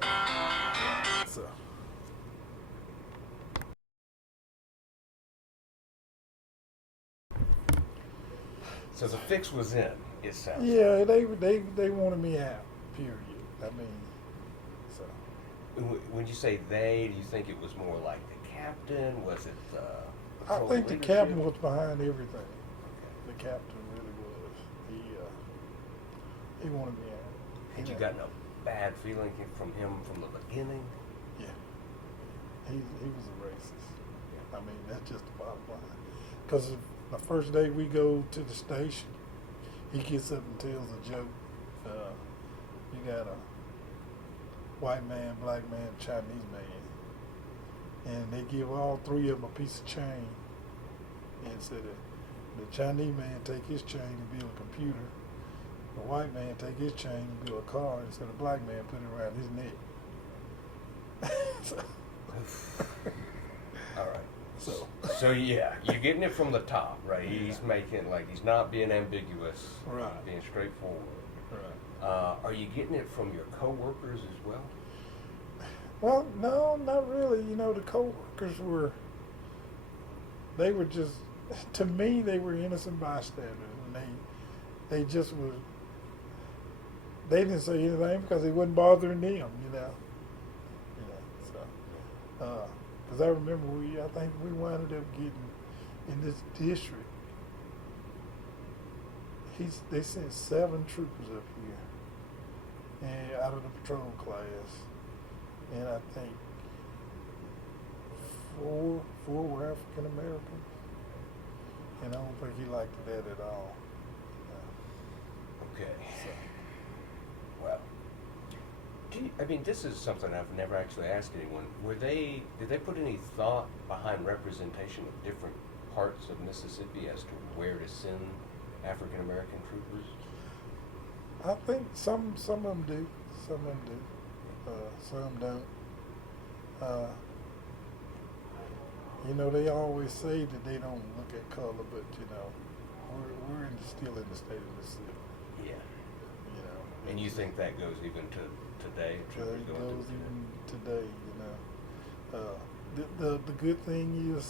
So. So the fix was in. It sounds. Yeah, they wanted me out. Period. I mean, so. When you say they, do you think it was more like the captain? Was it the I patrol think the leadership? captain was behind everything. Okay. The captain really was. He wanted me out. Had you gotten a bad feeling from him from the beginning? Yeah. He was a racist. I mean, that's just the bottom line. Because the first day we go to the station, he gets up and tells a joke. You got a white man, black man, Chinese man. And they give all three of them a piece of chain. And said that the Chinese man take his chain and build a computer. The white man take his chain and build a car. And said the black man put it around his neck. All right. So Yeah, you're getting it from the top, right? He's making, like, he's not being ambiguous, Right. being straightforward. Right. Are you getting it from your coworkers as well? Well, no, not really. You know, the coworkers were just, to me, they were innocent bystanders, and they just were. They didn't say anything because it wasn't bothering them, you know. So, because I remember I think we wound up getting in this district. They sent 7 troopers up here, and out of the patrol class, and I think 4 were African American, and I don't think he liked that at all. Okay. So. Well, I mean, this is something I've never actually asked anyone. Did they put any thought behind representation of different parts of Mississippi as to where to send African American troopers? I think some of them do, some don't. You know, they always say that they don't look at color, but you know, we're still in the state of Mississippi. Yeah. You know, And you think that goes even to today? Troopers it going goes to even today. You know, the good thing is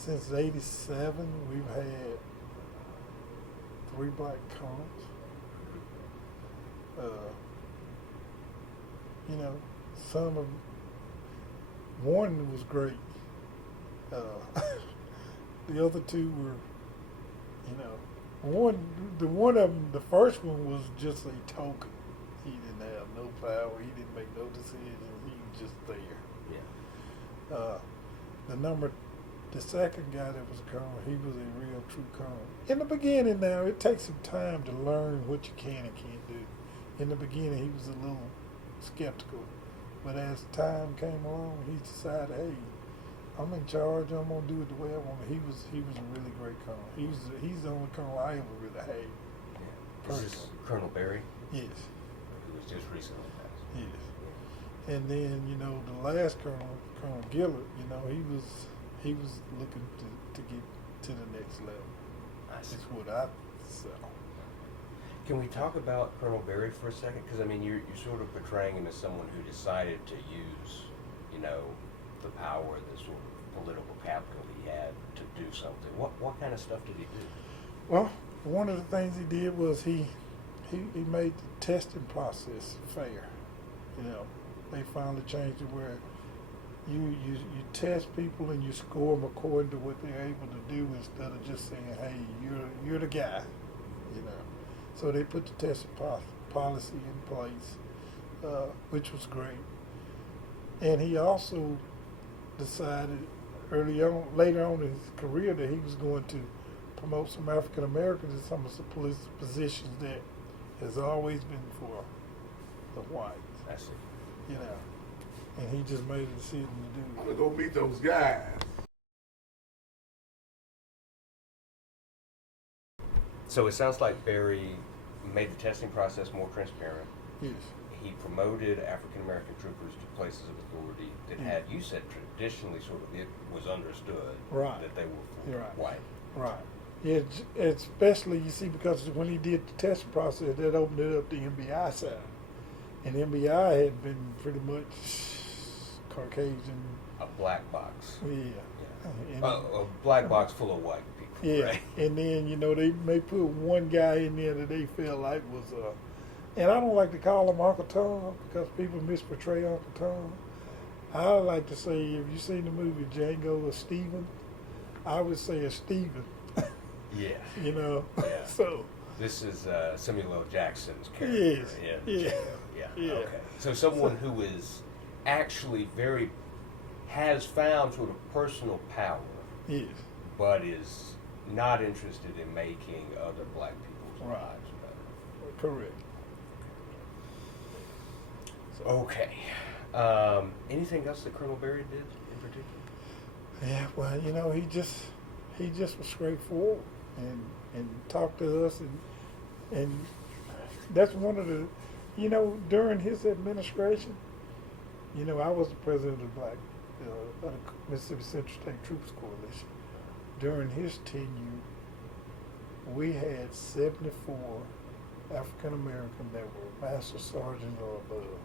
since '87 we've had 3 black colonels. You know, some of them, one was great. The other 2 were, you know, one of them, the first one was just a token. He didn't have no power. He didn't make no decisions. He was just there. Yeah. The second guy that was a colonel, he was a real true colonel. In the beginning now, it takes some time to learn what you can and can't do. In the beginning, he was a little skeptical. But as time came along, he decided, hey, I'm in charge. I'm going to do it the way I want it. He was a really great colonel. He's the only colonel I ever really had. Yeah. Is this Colonel Berry? Yes. Who was just recently passed. Yes. And then, you know, the last colonel, Colonel Gillard, you know, he was looking to get to the next level. That's what I saw. Can we talk about Colonel Berry for a second? Because I mean, you're sort of portraying him as someone who decided to use, you know, the power, the sort of political capital he had to do something. What kind of stuff did he do? Well, one of the things he did was he made the testing process fair. You know, they finally changed it where you test people and you score them according to what they're able to do instead of just saying, hey, you're the guy. You know. So they put the testing policy in place, which was great. And he also decided later on in his career, that he was going to promote some African Americans in some of the police positions that has always been for the whites. I see. You know, and he just made a decision to do I'm it. gonna go meet those guys. So it sounds like Barry made the testing process more transparent. Yes. He promoted African American troopers to places of authority that had, you said, traditionally sort of it was understood Right. that they were for Right. white. Right. Yeah, especially, you see, because when he did the testing process, that opened it up to MBI side. And MBI had been pretty much Caucasian. A black box. Yeah. Yeah. And, A black box full of white people. yeah. Right? And then, you know, they may put one guy in there that they felt like was, and I don't like to call him Uncle Tom because people misportray Uncle Tom. I like to say, if you've seen the movie Django or Stephen, I would say a Stephen. Yeah. You know? Yeah. So. This is Samuel L. Jackson's character. Yes. In Yeah. Django. Yeah. Yeah. Okay. So someone who is actually has found sort of personal power, Yes. but is not interested in making other black people's Right. lives better. Correct. So, Okay. Anything else that Colonel Berry did in particular? yeah, well, you know, he just was straightforward and talked to us, and that's one of the, you know, during his administration, you know, I was the president of the Mississippi Central State Troops Coalition. During his tenure, we had 74 African American that were master sergeant or above.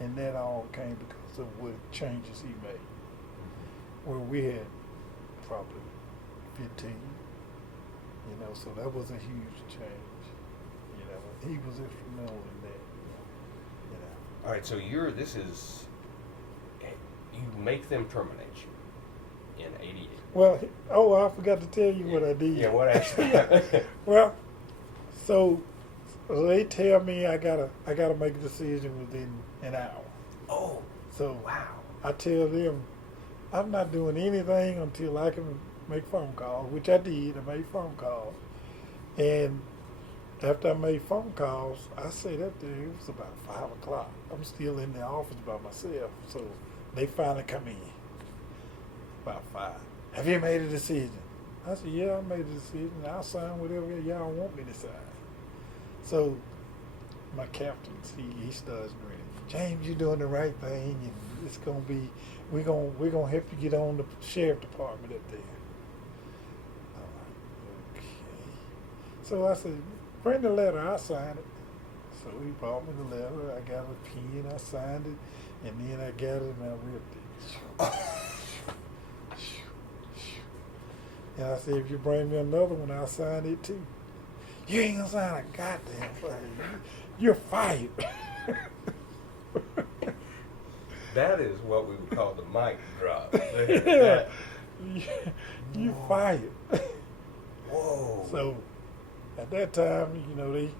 And that all came because of what changes he made. Where we had probably 15, you know, so that was a huge change. You know, he was instrumental in that, you know. All right. So you make them terminate you in '88. Well, I forgot to tell you what I did. Yeah. What actually happened? Well, so they tell me I gotta make a decision within an hour. Oh. So Wow. I tell them I'm not doing anything until I can make phone calls, which I did. I made phone calls, and after I made phone calls, I sat up there. It was about 5 o'clock. I'm still in the office by myself, so they finally come in about 5. Have you made a decision? I said, yeah, I made a decision. I'll sign whatever y'all want me to sign. So my captain, he starts grinning. James, you're doing the right thing, and it's gonna be, we're gonna help you get on the sheriff department up there. I'm like, okay. So I said, bring the letter, I'll sign it. So he brought me the letter. I got a pen, I signed it, and then I got it and I ripped it. And I said, if you bring me another one, I'll sign it too. You ain't gonna sign a goddamn thing. You're fired. That is what we would call the mic drop. Yeah. You fired. Whoa. So at that time, you know, they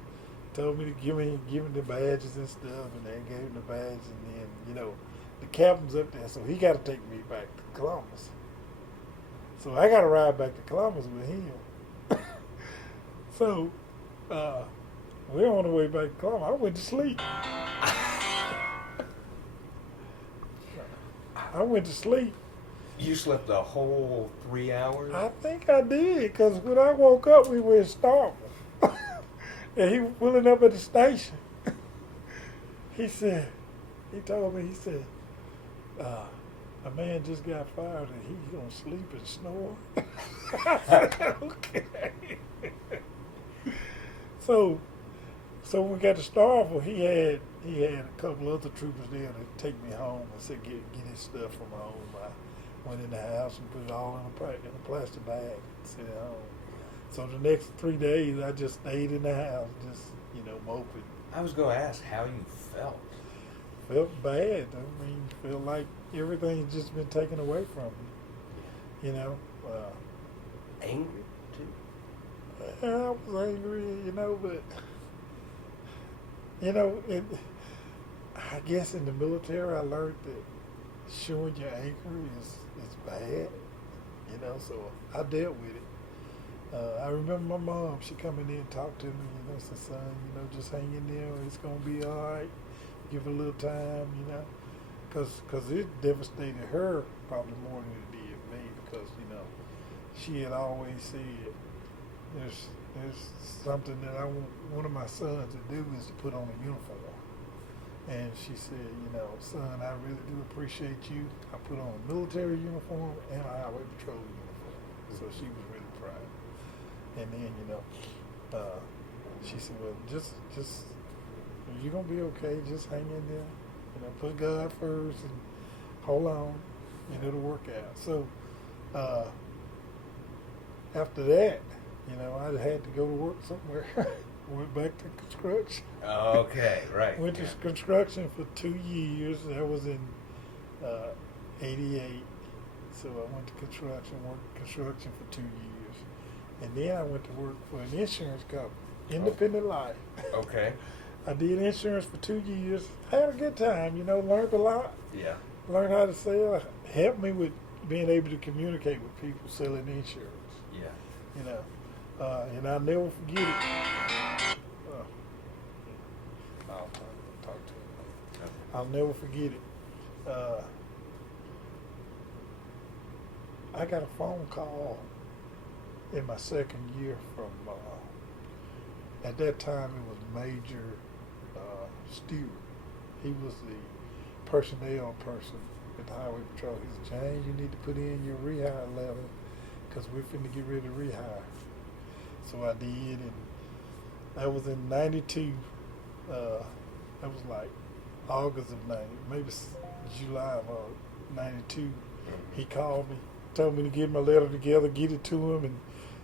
told me to give me the badges and stuff, and they gave me the badge, and then, you know, the captain's up there, so he got to take me back to Columbus. So I got to ride back to Columbus with him. So we're on the way back to Columbus. I went to sleep. I went to sleep. You slept the whole 3 hours? I think I did, because when I woke up, we were in Starkville. And he was pulling up at the station. He told me, a man just got fired and he's going to sleep and snore. I said, okay. So when we got to Starkville, he had a couple other troopers there to take me home. I said, get his stuff from home. I went in the house and put it all in a plastic bag and sent it home. So the next 3 days, I just stayed in the house, just, you know, moping. I was going to ask how you felt. Felt bad. I mean, felt like everything's just been taken away from me. You know. Angry, too? I was angry, you know, but, you know, I guess in the military I learned that showing your anchor is bad, you know. So I dealt with it. I remember my mom. She come in there and talk to me. You know, said, "Son, you know, just hang in there. It's gonna be all right. Give it a little time, you know." Cause it devastated her probably more than it did me, because you know she had always said there's something that I want one of my sons to do is to put on a uniform, and she said, you know, son, I really do appreciate you. I put on a military uniform and a highway patrol uniform, so she was really proud. And then you know, she said, well, just you're gonna be okay. Just hang in there. You know, put God first and hold on, and it'll work out. So after that, you know, I had to go to work somewhere. Went back to construction. Okay, right. Went to construction for 2 years. That was in '88. So I went to construction, worked construction for 2 years, and then I went to work for an insurance company, independent life. Okay. I did insurance for 2 years. Had a good time, you know, learned a lot. Yeah. Learned how to sell. Helped me with being able to communicate with people selling insurance, Yeah. you know. And I'll never forget it. I'll talk to him later. Okay. I'll never forget it. I got a phone call in my second year from, at that time it was Major Stewart. He was the personnel person at the Highway Patrol. He said, James, you need to put in your rehire letter because we're finna get ready to rehire. So I did, and that was in '92. That was like August of '90, maybe July of '92. He called me, told me to get my letter together, get it to him, and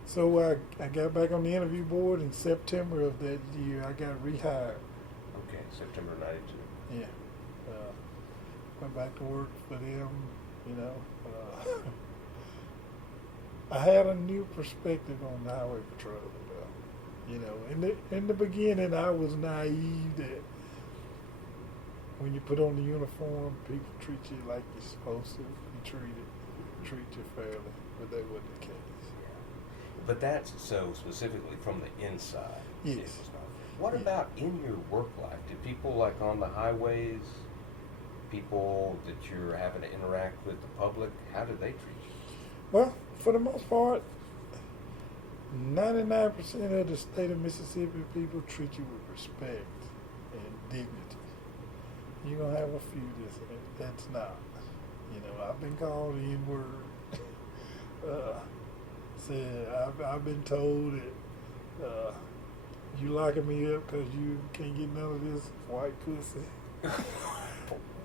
so I got back on the interview board in September of that year. I got rehired. Okay, September '92. Yeah. Went back to work for them, you know. I had a new perspective on the Highway Patrol. You know, in the beginning, I was naive that when you put on the uniform, people treat you like you're supposed to be treat you fairly, but that wasn't the case. But that's so specifically from the inside. Yes. What Yeah. about in your work life? Do people like on the highways, people that you're having to interact with the public, how do they treat you? Well, for the most part, 99% of the state of Mississippi people treat you with respect and dignity. You're going to have a few that's not. You know, I've been called the N-word. I've been told that you locking me up because you can't get none of this white pussy.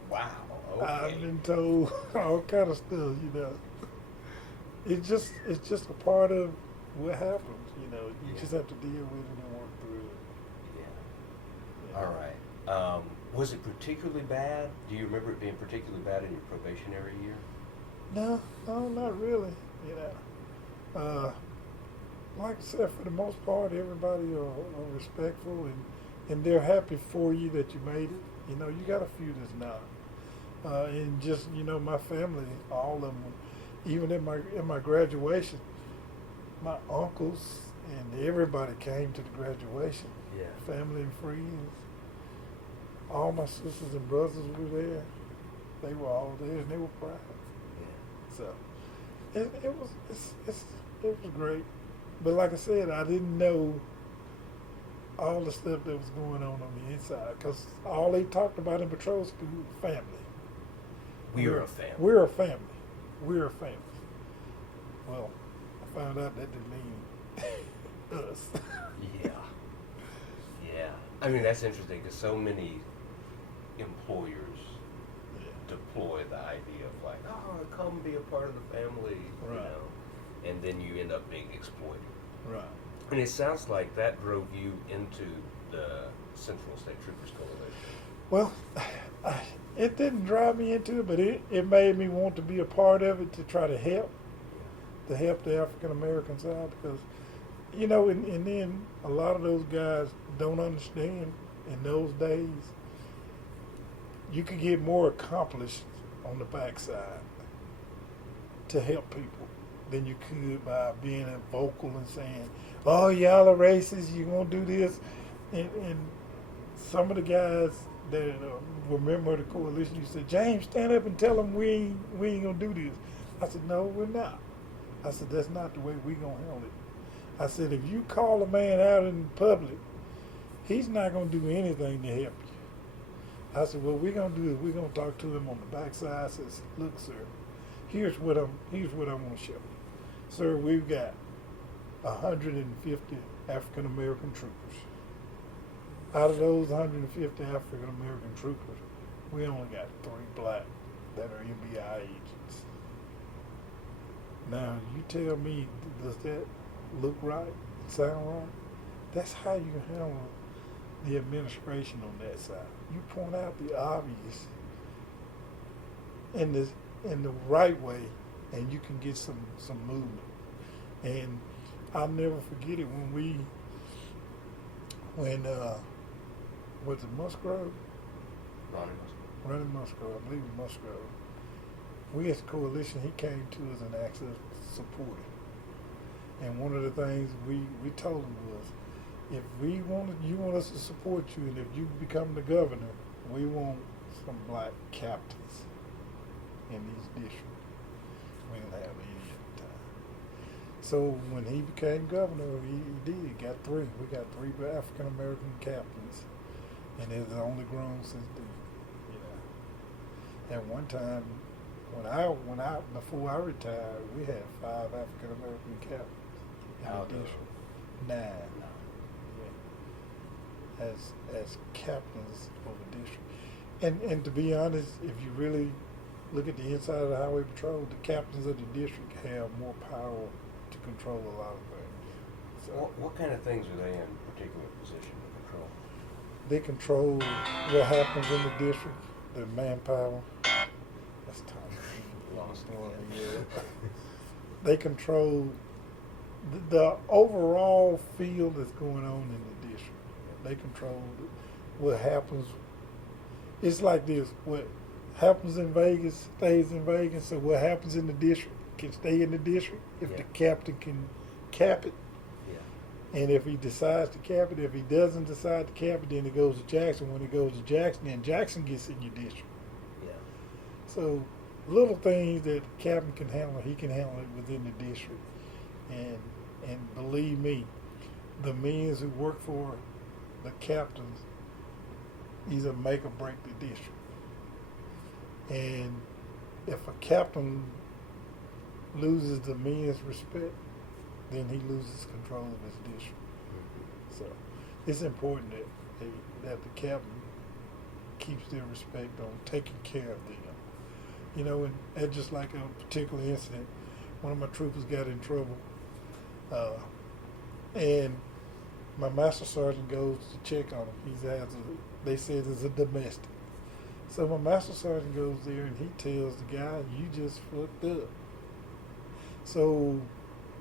Wow. Okay. I've been told all kind of stuff, you know. It's just a part of what happens, you know. You Yeah. just have to deal with it and work through it. Yeah. Yeah. All right. Was it particularly bad? Do you remember it being particularly bad in your probationary year? No, not really, you know. Like I said, for the most part, everybody are respectful and they're happy for you that you made it. You know, you got a few that's not. And just, you know, my family, all of them, even in my graduation, my uncles and everybody came to the graduation. Yeah. Family and friends. All my sisters and brothers were there. They were all there and they were proud. Yeah. So it was great. But like I said, I didn't know all the stuff that was going on the inside, because all they talked about in patrol school was family. We're a family. We're a family. We're a family. Well, I found out that didn't mean us. Yeah. Yeah. I mean, that's interesting because so many employers deploy the idea of like, oh, come be a part of the family, you Right. know, and then you end up being exploited. Right. And it sounds like that drove you into the Central State Troopers Coalition. Well, it didn't drive me into it, but it made me want to be a part of it to try to help the African American side, because, you know, and then a lot of those guys don't understand in those days. You could get more accomplished on the backside to help people than you could by being vocal and saying, "Oh, y'all are racist. You gonna do this," and some of the guys that were member of the coalition, you said, "James, stand up and tell them we ain't gonna do this." I said, "No, we're not." I said, "That's not the way we gonna handle it." I said, "If you call a man out in public, he's not gonna do anything to help you." I said, "What we're gonna do is we're gonna talk to him on the backside." I says, "Look, sir, here's what I'm gonna show you, sir. We've got 150 African American troopers. Out of those 150 African American troopers, we only got 3 black that are FBI agents. Now, you tell me, does that look right? Sound right?" That's how you handle the administration on that side. You point out the obvious in the right way, and you can get some movement. And I'll never forget it when was it Musgrove? Ronnie Musgrove, I believe it was Musgrove. We as a coalition, he came to us and asked us to support him. And one of the things we told him was, if you want us to support you, and if you become the governor, we want some black captains in these districts. We didn't have any at the time. So when he became governor, he got 3. We got 3 African American captains, and it's only grown since then. You know, at one time, before I retired, we had 5 African American captains in the district. 9. Yeah. As captains of the district. And to be honest, if you really look at the inside of the highway patrol, the captains of the district have more power to control a lot of things. So What kind of things are they in particular position to control? they control what happens in the district, the manpower. That's Tom. Lost Yeah. They control the overall field that's going on in the district. They control what happens. It's like this: what happens in Vegas stays in Vegas. So what happens in the district can stay in the district if the captain can cap it. Yeah. And if he decides to cap it, if he doesn't decide to cap it, then it goes to Jackson. When it goes to Jackson, then Jackson gets in your district. Yeah. So little things that the captain can handle, he can handle it within the district. And believe me, the men who work for the captains either make or break the district. And if a captain loses the men's respect, then he loses control of his district. Mm-hmm. So it's important that the captain keeps their respect on taking care of them. You know, and just like a particular incident, one of my troopers got in trouble, and my master sergeant goes to check on him. They said it's a domestic. So my master sergeant goes there and he tells the guy, "You just fucked up." So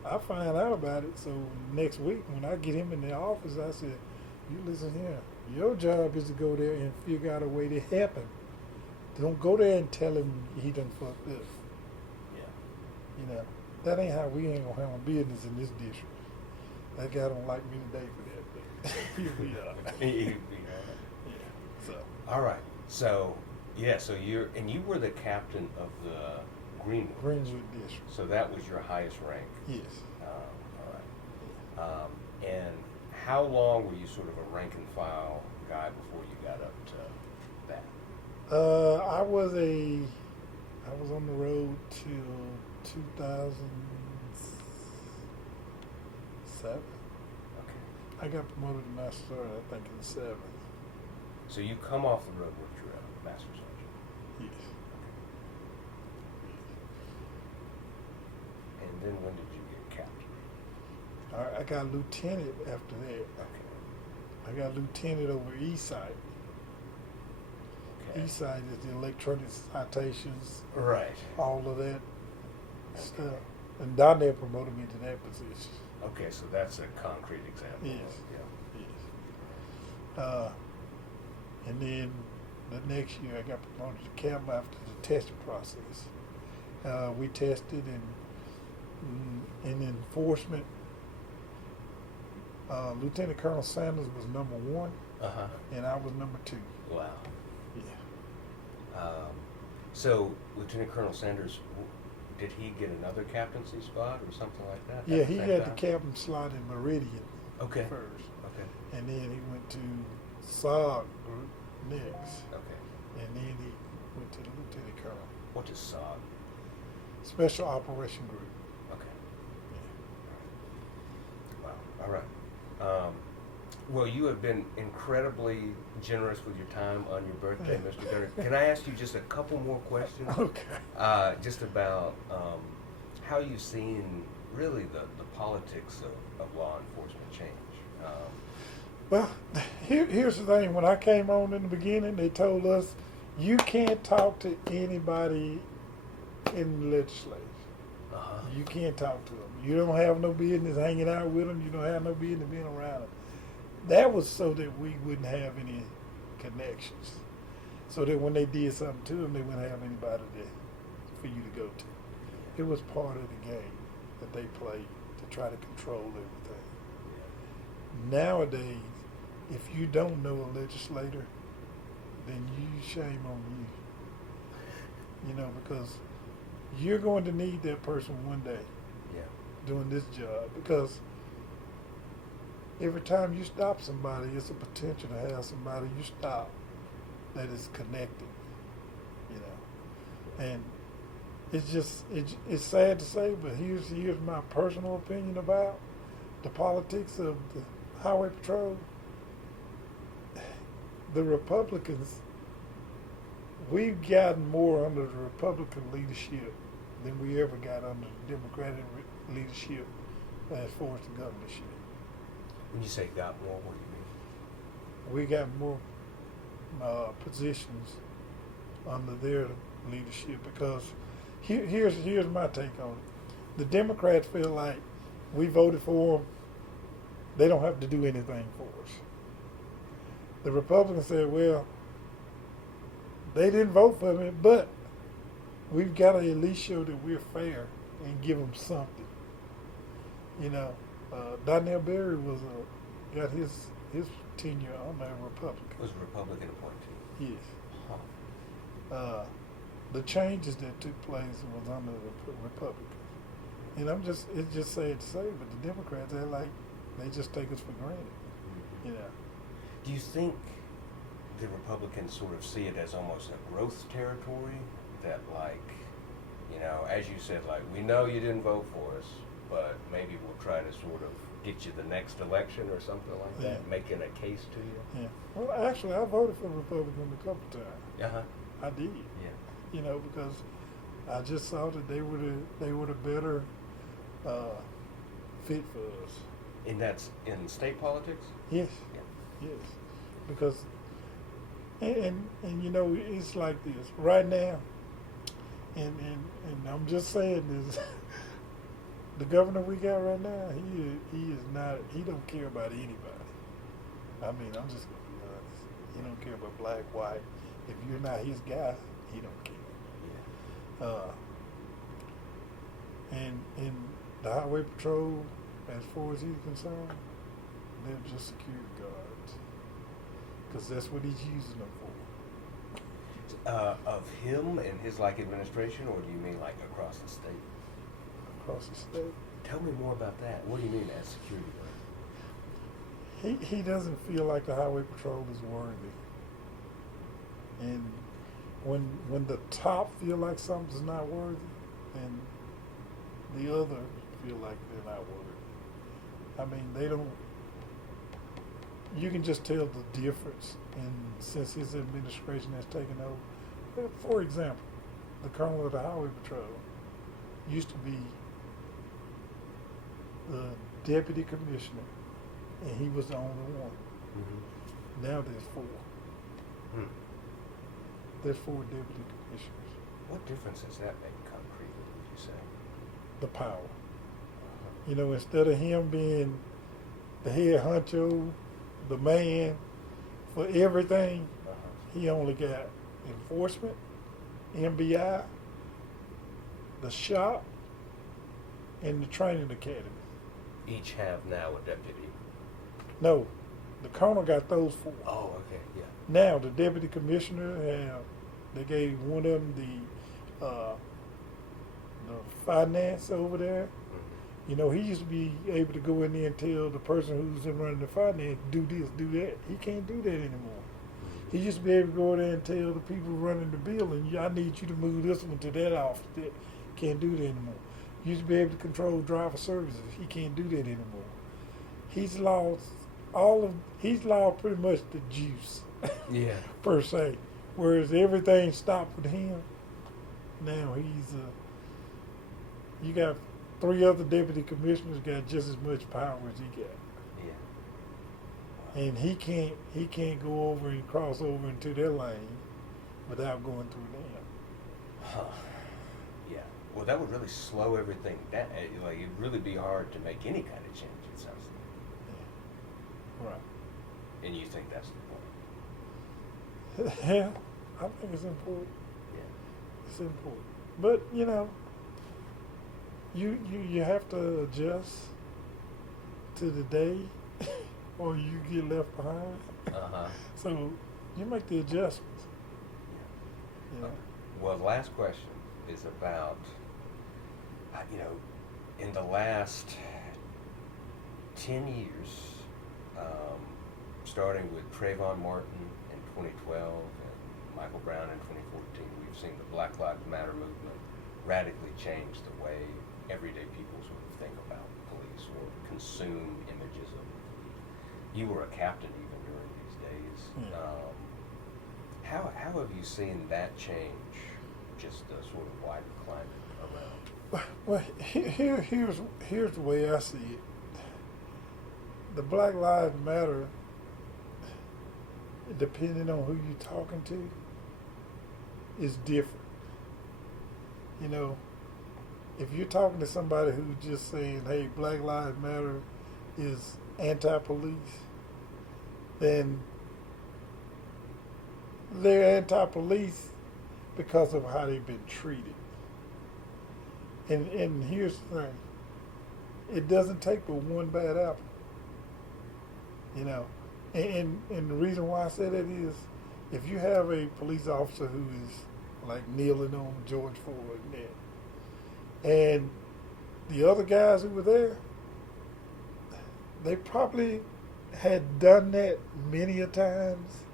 I find out about it. So next week when I get him in the office, I said, "You listen here. Your job is to go there and figure out a way to help him. Don't go there and tell him he done fucked up." Yeah. You know, that ain't how we ain't gonna handle business in this district. That guy don't like me today for that, but he'll be all right. He'd be all right. Yeah. So All right. So you were the captain of the Greenwood. Greenwood district. So that was your highest rank. Yes. All right. And how long were you sort of a rank and file guy before you got up to that? I was on the road till 2007. Okay. I got promoted to master sergeant, I think, in 7. So you come off the road with your master sergeant. Yes. And then when did you get captain? I got lieutenant after that. Okay. I got lieutenant over Eastside. Okay. Eastside is the electronic citations, Right. all of that stuff. And Donnell promoted me to that position. Okay, so that's a concrete example. Yes. Yeah. Yes. And then the next year, I got promoted to captain after the testing process. We tested in enforcement. Lieutenant Colonel Sanders was number one, and I was number two. Wow. Yeah. So Lieutenant Colonel Sanders, did he get another captaincy spot or something like that? Yeah, at he the same had time? the captain slot in Meridian Okay. first, Okay. and then he went to SOG group next, Okay. and then he went to the lieutenant colonel. What is SOG? Special Operation Group. Okay. Yeah. Wow. All right. Well, you have been incredibly generous with your time on your birthday, Mr. Gunter. Can I ask you just a couple more questions? Okay. Just about how you've seen really the politics of law enforcement change. Well, here's the thing. When I came on in the beginning, they told us you can't talk to anybody in the legislature. You can't talk to them. You don't have no business hanging out with them. You don't have no business being around them. That was so that we wouldn't have any connections. So that when they did something to them, they wouldn't have anybody for you to go to. It was part of the game that they played to try to control everything. Nowadays, if you don't know a legislator, then shame on you. You know, because you're going to need that person one day doing this job, because every time you stop somebody, it's a potential to have somebody you stop that is connected, you know. And it's sad to say, but here's my personal opinion about the politics of the Highway Patrol. The Republicans, we've gotten more under the Republican leadership than we ever got under the Democratic leadership as far as the governorship. When you say got more, what do you mean? We got more positions under their leadership, because here's my take on it. The Democrats feel like we voted for them, they don't have to do anything for us. The Republicans said, well, they didn't vote for me, but we've got to at least show that we're fair and give them something. You know, Donnell Berry got his tenure on the Republican. Was a Republican appointee? Yes. Huh. The changes that took place was under the Republicans. And it's just sad to say, but the Democrats, they're like, they just take us for granted. Mm-hmm. You know. Do you think the Republicans sort of see it as almost a growth territory? That, like, you know, as you said, like, we know you didn't vote for us, but maybe we'll try to sort of get you the next election or something like that, making a case to you? Yeah. Well, actually, I voted for the Republicans a couple times. Uh-huh. I did. Yeah. You know, because I just saw that they were the better fit for us. And that's in state politics? Yes. Yeah. Yes. Because and you know, it's like this right now, and I'm just saying this. The governor we got right now, he is not. He don't care about anybody. I mean, I'm just gonna be honest. He don't care about black, white. If you're not his guy, he don't care. Yeah. And the Highway Patrol, as far as he's concerned, they're just security guards, because that's what he's using them for. Of him and his administration, or do you mean like across the state? Across the state. Tell me more about that. What do you mean as security guard? He doesn't feel like the Highway Patrol is worthy. And when the top feel like something's not worthy, then the others feel like they're not worthy. I mean, they don't. You can just tell the difference, and since his administration has taken over. For example, the colonel of the Highway Patrol used to be the deputy commissioner, and he was the only one. Mm-hmm. Now there's four. Hmm. There's four deputy commissioners. What difference does that make concretely, would you say? The power. You know, instead of him being the head honcho, the man for everything, he only got enforcement, MBI, the shop, and the training academy. Each have now a deputy. No, the colonel got those 4. Oh, okay, yeah. Now the deputy commissioner they gave one of them the finance over there. Mhm. You know, he used to be able to go in there and tell the person who's in running the finance, do this, do that. He can't do that anymore. He used to be able to go in there and tell the people running the building, I need you to move this one to that office. That can't do that anymore. He used to be able to control driver services. He can't do that anymore. He's lost pretty much the juice. Yeah. Per se. Whereas everything stopped with him. Now you got 3 other deputy commissioners got just as much power as he got. Yeah. And he can't go over and cross over into their lane without going through them. Huh. Yeah. Well, that would really slow everything down. Like, it'd really be hard to make any kind of change, it sounds like. Yeah. Right. And you think that's the point? Yeah, I think it's important. Yeah. It's important. But, you know, you have to adjust to the day or you get left behind. Uh-huh. So you make the adjustments. Yeah. You know? Well, the last question is about, in the last 10 years, starting with Trayvon Martin in 2012 and Michael Brown in 2014, we've seen the Black Lives Matter movement radically change the way everyday people sort of think about police or consume images of police. You were a captain even during these days. Yeah. How have you seen that change, just the sort of wider climate around? Well, here's the way I see it. The Black Lives Matter, depending on who you're talking to, is different. You know, if you're talking to somebody who's just saying, hey, Black Lives Matter is anti-police, then they're anti-police because of how they've been treated. And here's the thing. It doesn't take but one bad apple. You know. And the reason why I say that is if you have a police officer who is like kneeling on George Floyd and the other guys who were there, they probably had done that many a times,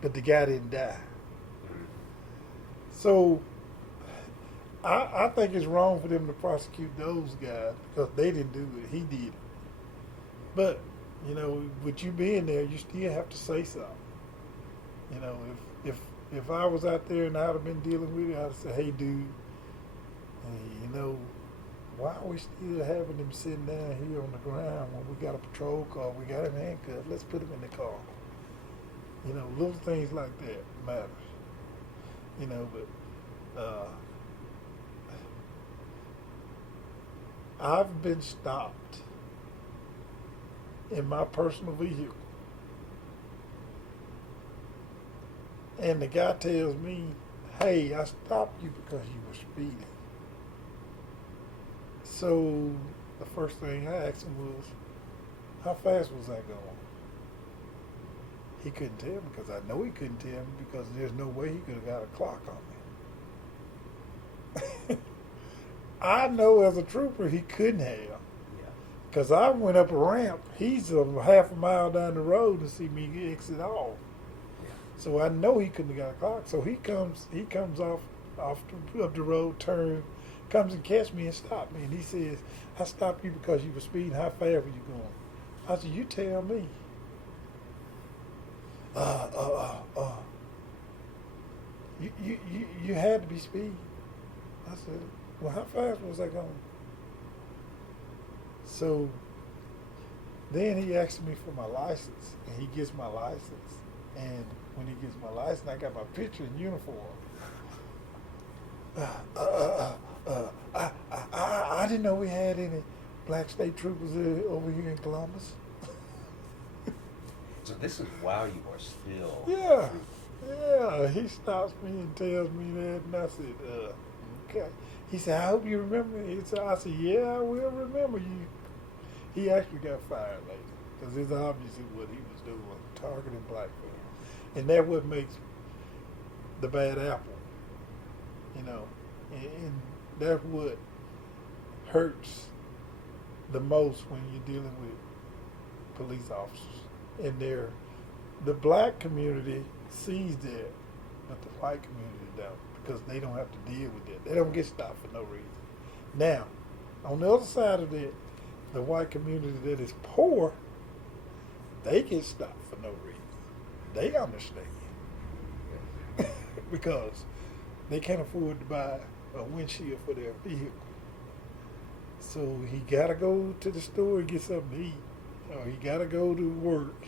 but the guy didn't die. So I think it's wrong for them to prosecute those guys because they didn't do it. He did it. But, you know, with you being there, you still have to say something. You know, if I was out there and I'd have been dealing with it, I'd have said, hey, dude, you know, why are we still having him sitting down here on the ground when we got a patrol car, we got him handcuffed, let's put him in the car. You know, little things like that matter. You know, but I've been stopped in my personal vehicle. And the guy tells me, hey, I stopped you because you were speeding. So the first thing I asked him was, how fast was I going? He couldn't tell me because I know he couldn't tell me because there's no way he could have got a clock on me. I know as a trooper he couldn't have. Because I went up a ramp. He's a half a mile down the road to see me exit off. Yeah. So I know he couldn't have got a clock. So he comes off the road, comes and catch me and stop me. And he says, I stopped you because you were speeding. How fast were you going? I said, you tell me. You had to be speeding. I said, well, how fast was I going? So then he asked me for my license, and he gets my license. And when he gets my license, I got my picture in uniform. I didn't know we had any black state troopers over here in Columbus. So this is while you are still Yeah, Yeah, he stops me and tells me that, and I said, okay. He said, I hope you remember me. I said, yeah, I will remember you. He actually got fired later because it's obviously what he was doing, targeting black folk. And that's what makes the bad apple, you know. And that's what hurts the most when you're dealing with police officers. And the black community sees that, but the white community don't, because they don't have to deal with that. They don't get stopped for no reason. Now, on the other side of that, the white community that is poor, they get stopped for no reason. They understand. Because they can't afford to buy a windshield for their vehicle. So he got to go to the store and get something to eat, or he got to go to work,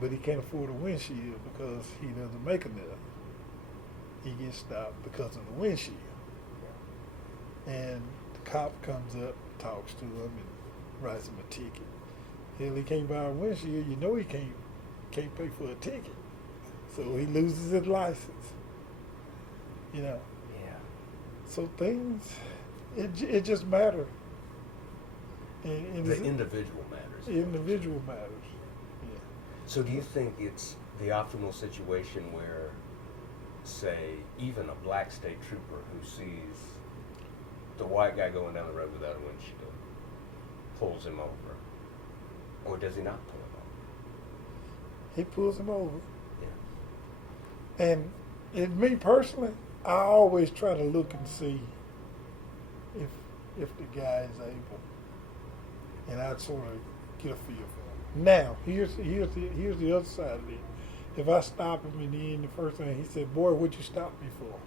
but he can't afford a windshield because he doesn't make enough. He gets stopped because of the windshield. And the cop comes up, talks to him, and writes him a ticket. Hell, he can't buy a windshield. You know he can't pay for a ticket. So he loses his license. You know. Yeah. So things, it just matters. And The individual matters. the individual matters. Yeah. So do you think it's the optimal situation where, say, even a black state trooper who sees the white guy going down the road without a windshield pulls him over, or does he not pull him over? He pulls him over. Yeah. And me personally, I always try to look and see if the guy is able, and I'd sort of get a feel for him. Now, here's the other side of it. If I stop him in the end, the first thing he said, "Boy, what'd you stop me for?"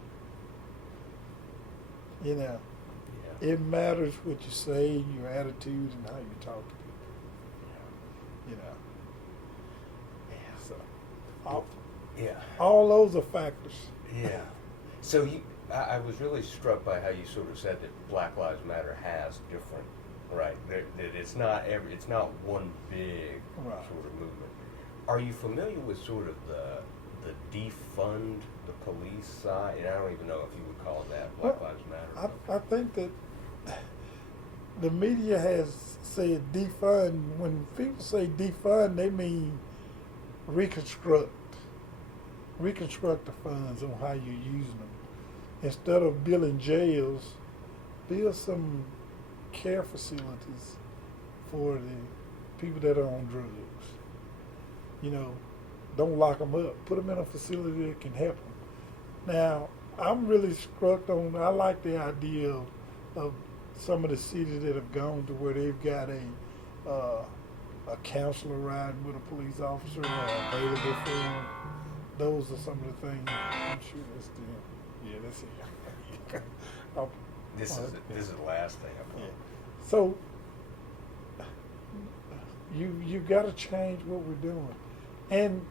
You know, Yeah. it matters what you say, your attitude, and how you talk to people. You know, Yeah. so Yeah. all those are factors. Yeah. So I was really struck by how you sort of said that Black Lives Matter has different, right? That it's not one big Right. sort of movement. Are you familiar with sort of the defund the police side? And I don't even know if you would call that Black Well, Lives Matter. I think that the media has said defund. When people say defund, they mean reconstruct the funds on how you're using them. Instead of building jails, build some care facilities for the people that are on drugs. You know, don't lock them up. Put them in a facility that can help them. Now, I'm really struck on, I like the idea of some of the cities that have gone to where they've got a counselor riding with a police officer available for them. Those are some of the things. I'm sure that's them. Yeah, that's it. This is the last thing I Yeah. thought. So you got to change what we're doing. And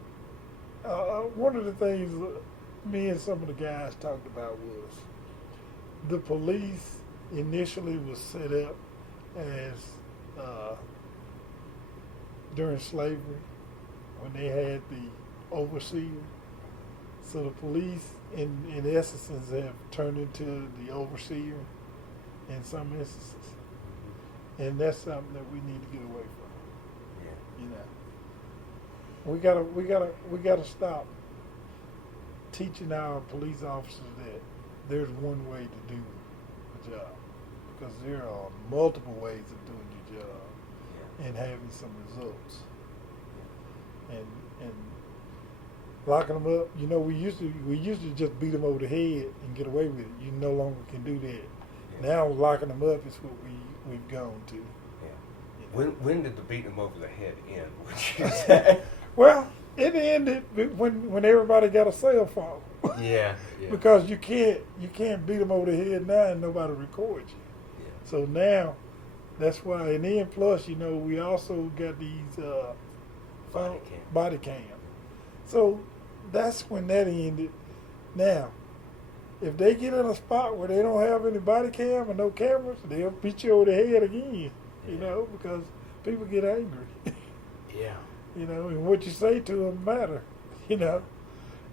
one of the things me and some of the guys talked about was the police initially was set up as during slavery when they had the overseer. So the police, in essence, have turned into the overseer in some instances, and that's something that we need to get away from. Yeah. You know, we gotta stop teaching our police officers that there's one way to do the job, because there are multiple ways of doing your job Yeah. and having some results. And locking them up, you know, we used to just beat them over the head and get away with it. You no longer can do that. Yeah. Now locking them up is what we've gone to. Yeah. When did the beat them over the head end? Would you say? Well, it ended when everybody got a cell phone. Yeah. Because you can't beat them over the head now and nobody records you. Yeah. So now that's why. And then plus, you know, we also got these body cam. So that's when that ended. Now, if they get in a spot where they don't have any body cam and no cameras, they'll beat you over the head again. You know, because people get angry. Yeah. You know, and what you say to them matter. You know,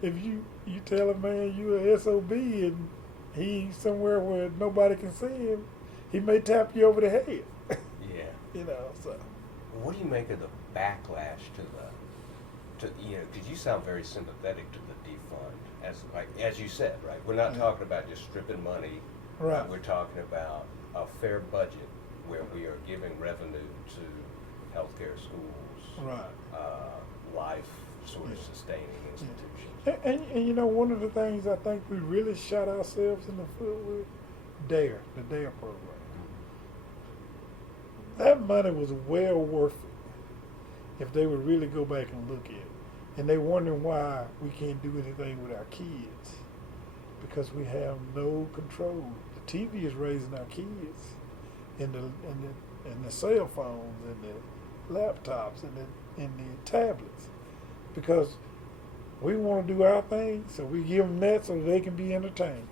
if you tell a man you a SOB and he's somewhere where nobody can see him, he may tap you over the head. Yeah. You know, so. What do you make of the backlash because you sound very sympathetic to the defund, as you said, right? We're not talking about just stripping money. Right. We're talking about a fair budget where we are giving revenue to healthcare schools, Right. life sort of sustaining institutions. And you know, one of the things I think we really shot ourselves in the foot with, the DARE program. That money was well worth it if they would really go back and look at it. And they wondering why we can't do anything with our kids because we have no control. The TV is raising our kids, and the cell phones and the laptops and the tablets, because we want to do our thing, so we give them that so they can be entertained.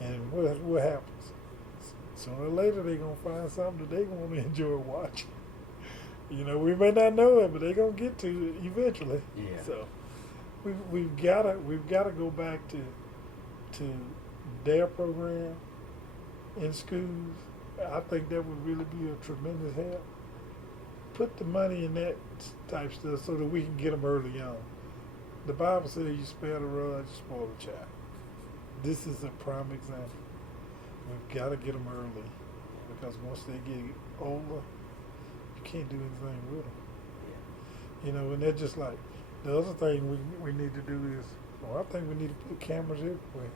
And what happens? Sooner or later, they're going to find something that they're going to enjoy watching. You know, we may not know it, but they're going to get to it eventually. Yeah. So we've got to go back to their program in schools. I think that would really be a tremendous help. Put the money in that type stuff so that we can get them early on. The Bible says you spare the rod, you spoil the child. This is a prime example. We've got to get them early because once they get older, you can't do anything with them. Yeah. You know, and they're just like, the other thing we need to do is, I think we need to put cameras everywhere.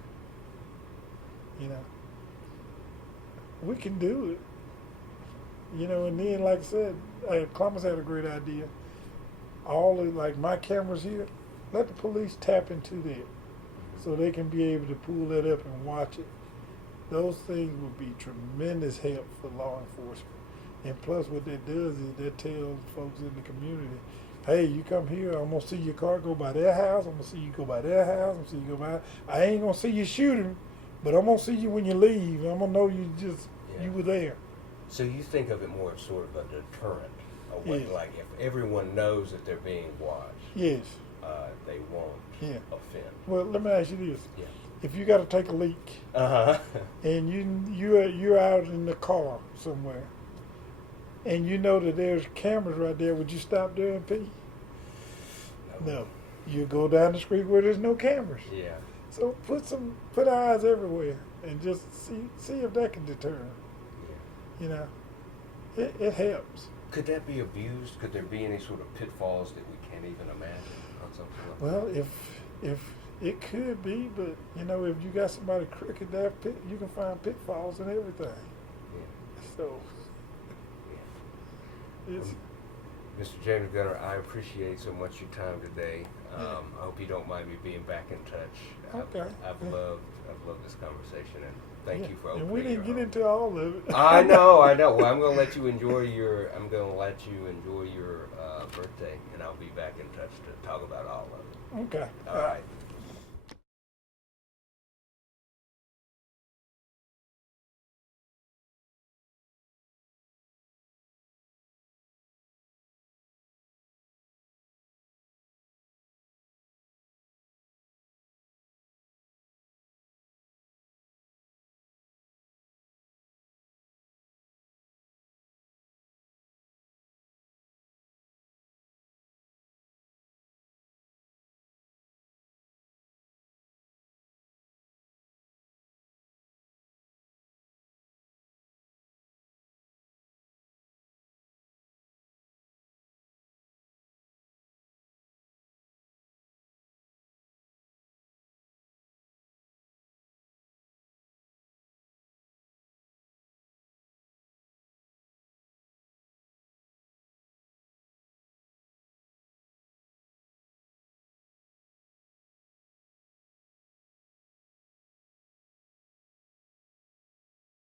You know, we can do it. You know, and then, like I said, Columbus had a great idea. All of, like my cameras here, let the police tap into that so they can be able to pull that up and watch it. Those things would be tremendous help for law enforcement. And plus what that does is that tells folks in the community, hey, you come here, I'm going to see your car go by their house, I'm going to see you go by their house, I'm going to see you go by, I ain't going to see you shooting, but I'm going to see you when you leave. I'm going to know you were there. So you think of it more as sort of a deterrent, a way, Yes. like if everyone knows that they're being watched, Yes. They won't offend. Well, let me ask you this. Yeah. If you got to take a leak and you're out in the car somewhere and you know that there's cameras right there, would you stop there and pee? No. You go down the street where there's no cameras. Yeah. So put eyes everywhere and just see if that can deter them. Yeah. You know, it helps. Could that be abused? Could there be any sort of pitfalls that we can't even imagine on something like Well, if it could be, but you know, if you got somebody crooked there, you can find pitfalls and everything. Yeah. So it's Mr. James Gunter, I appreciate so much your time today. I hope you don't mind me being back in touch. Okay. I've loved this conversation, and thank you for opening. And we didn't your get home. into all of it. I know. Well, I'm going to let you enjoy your. Birthday, and I'll be back in touch to talk about all of it. Okay. All right.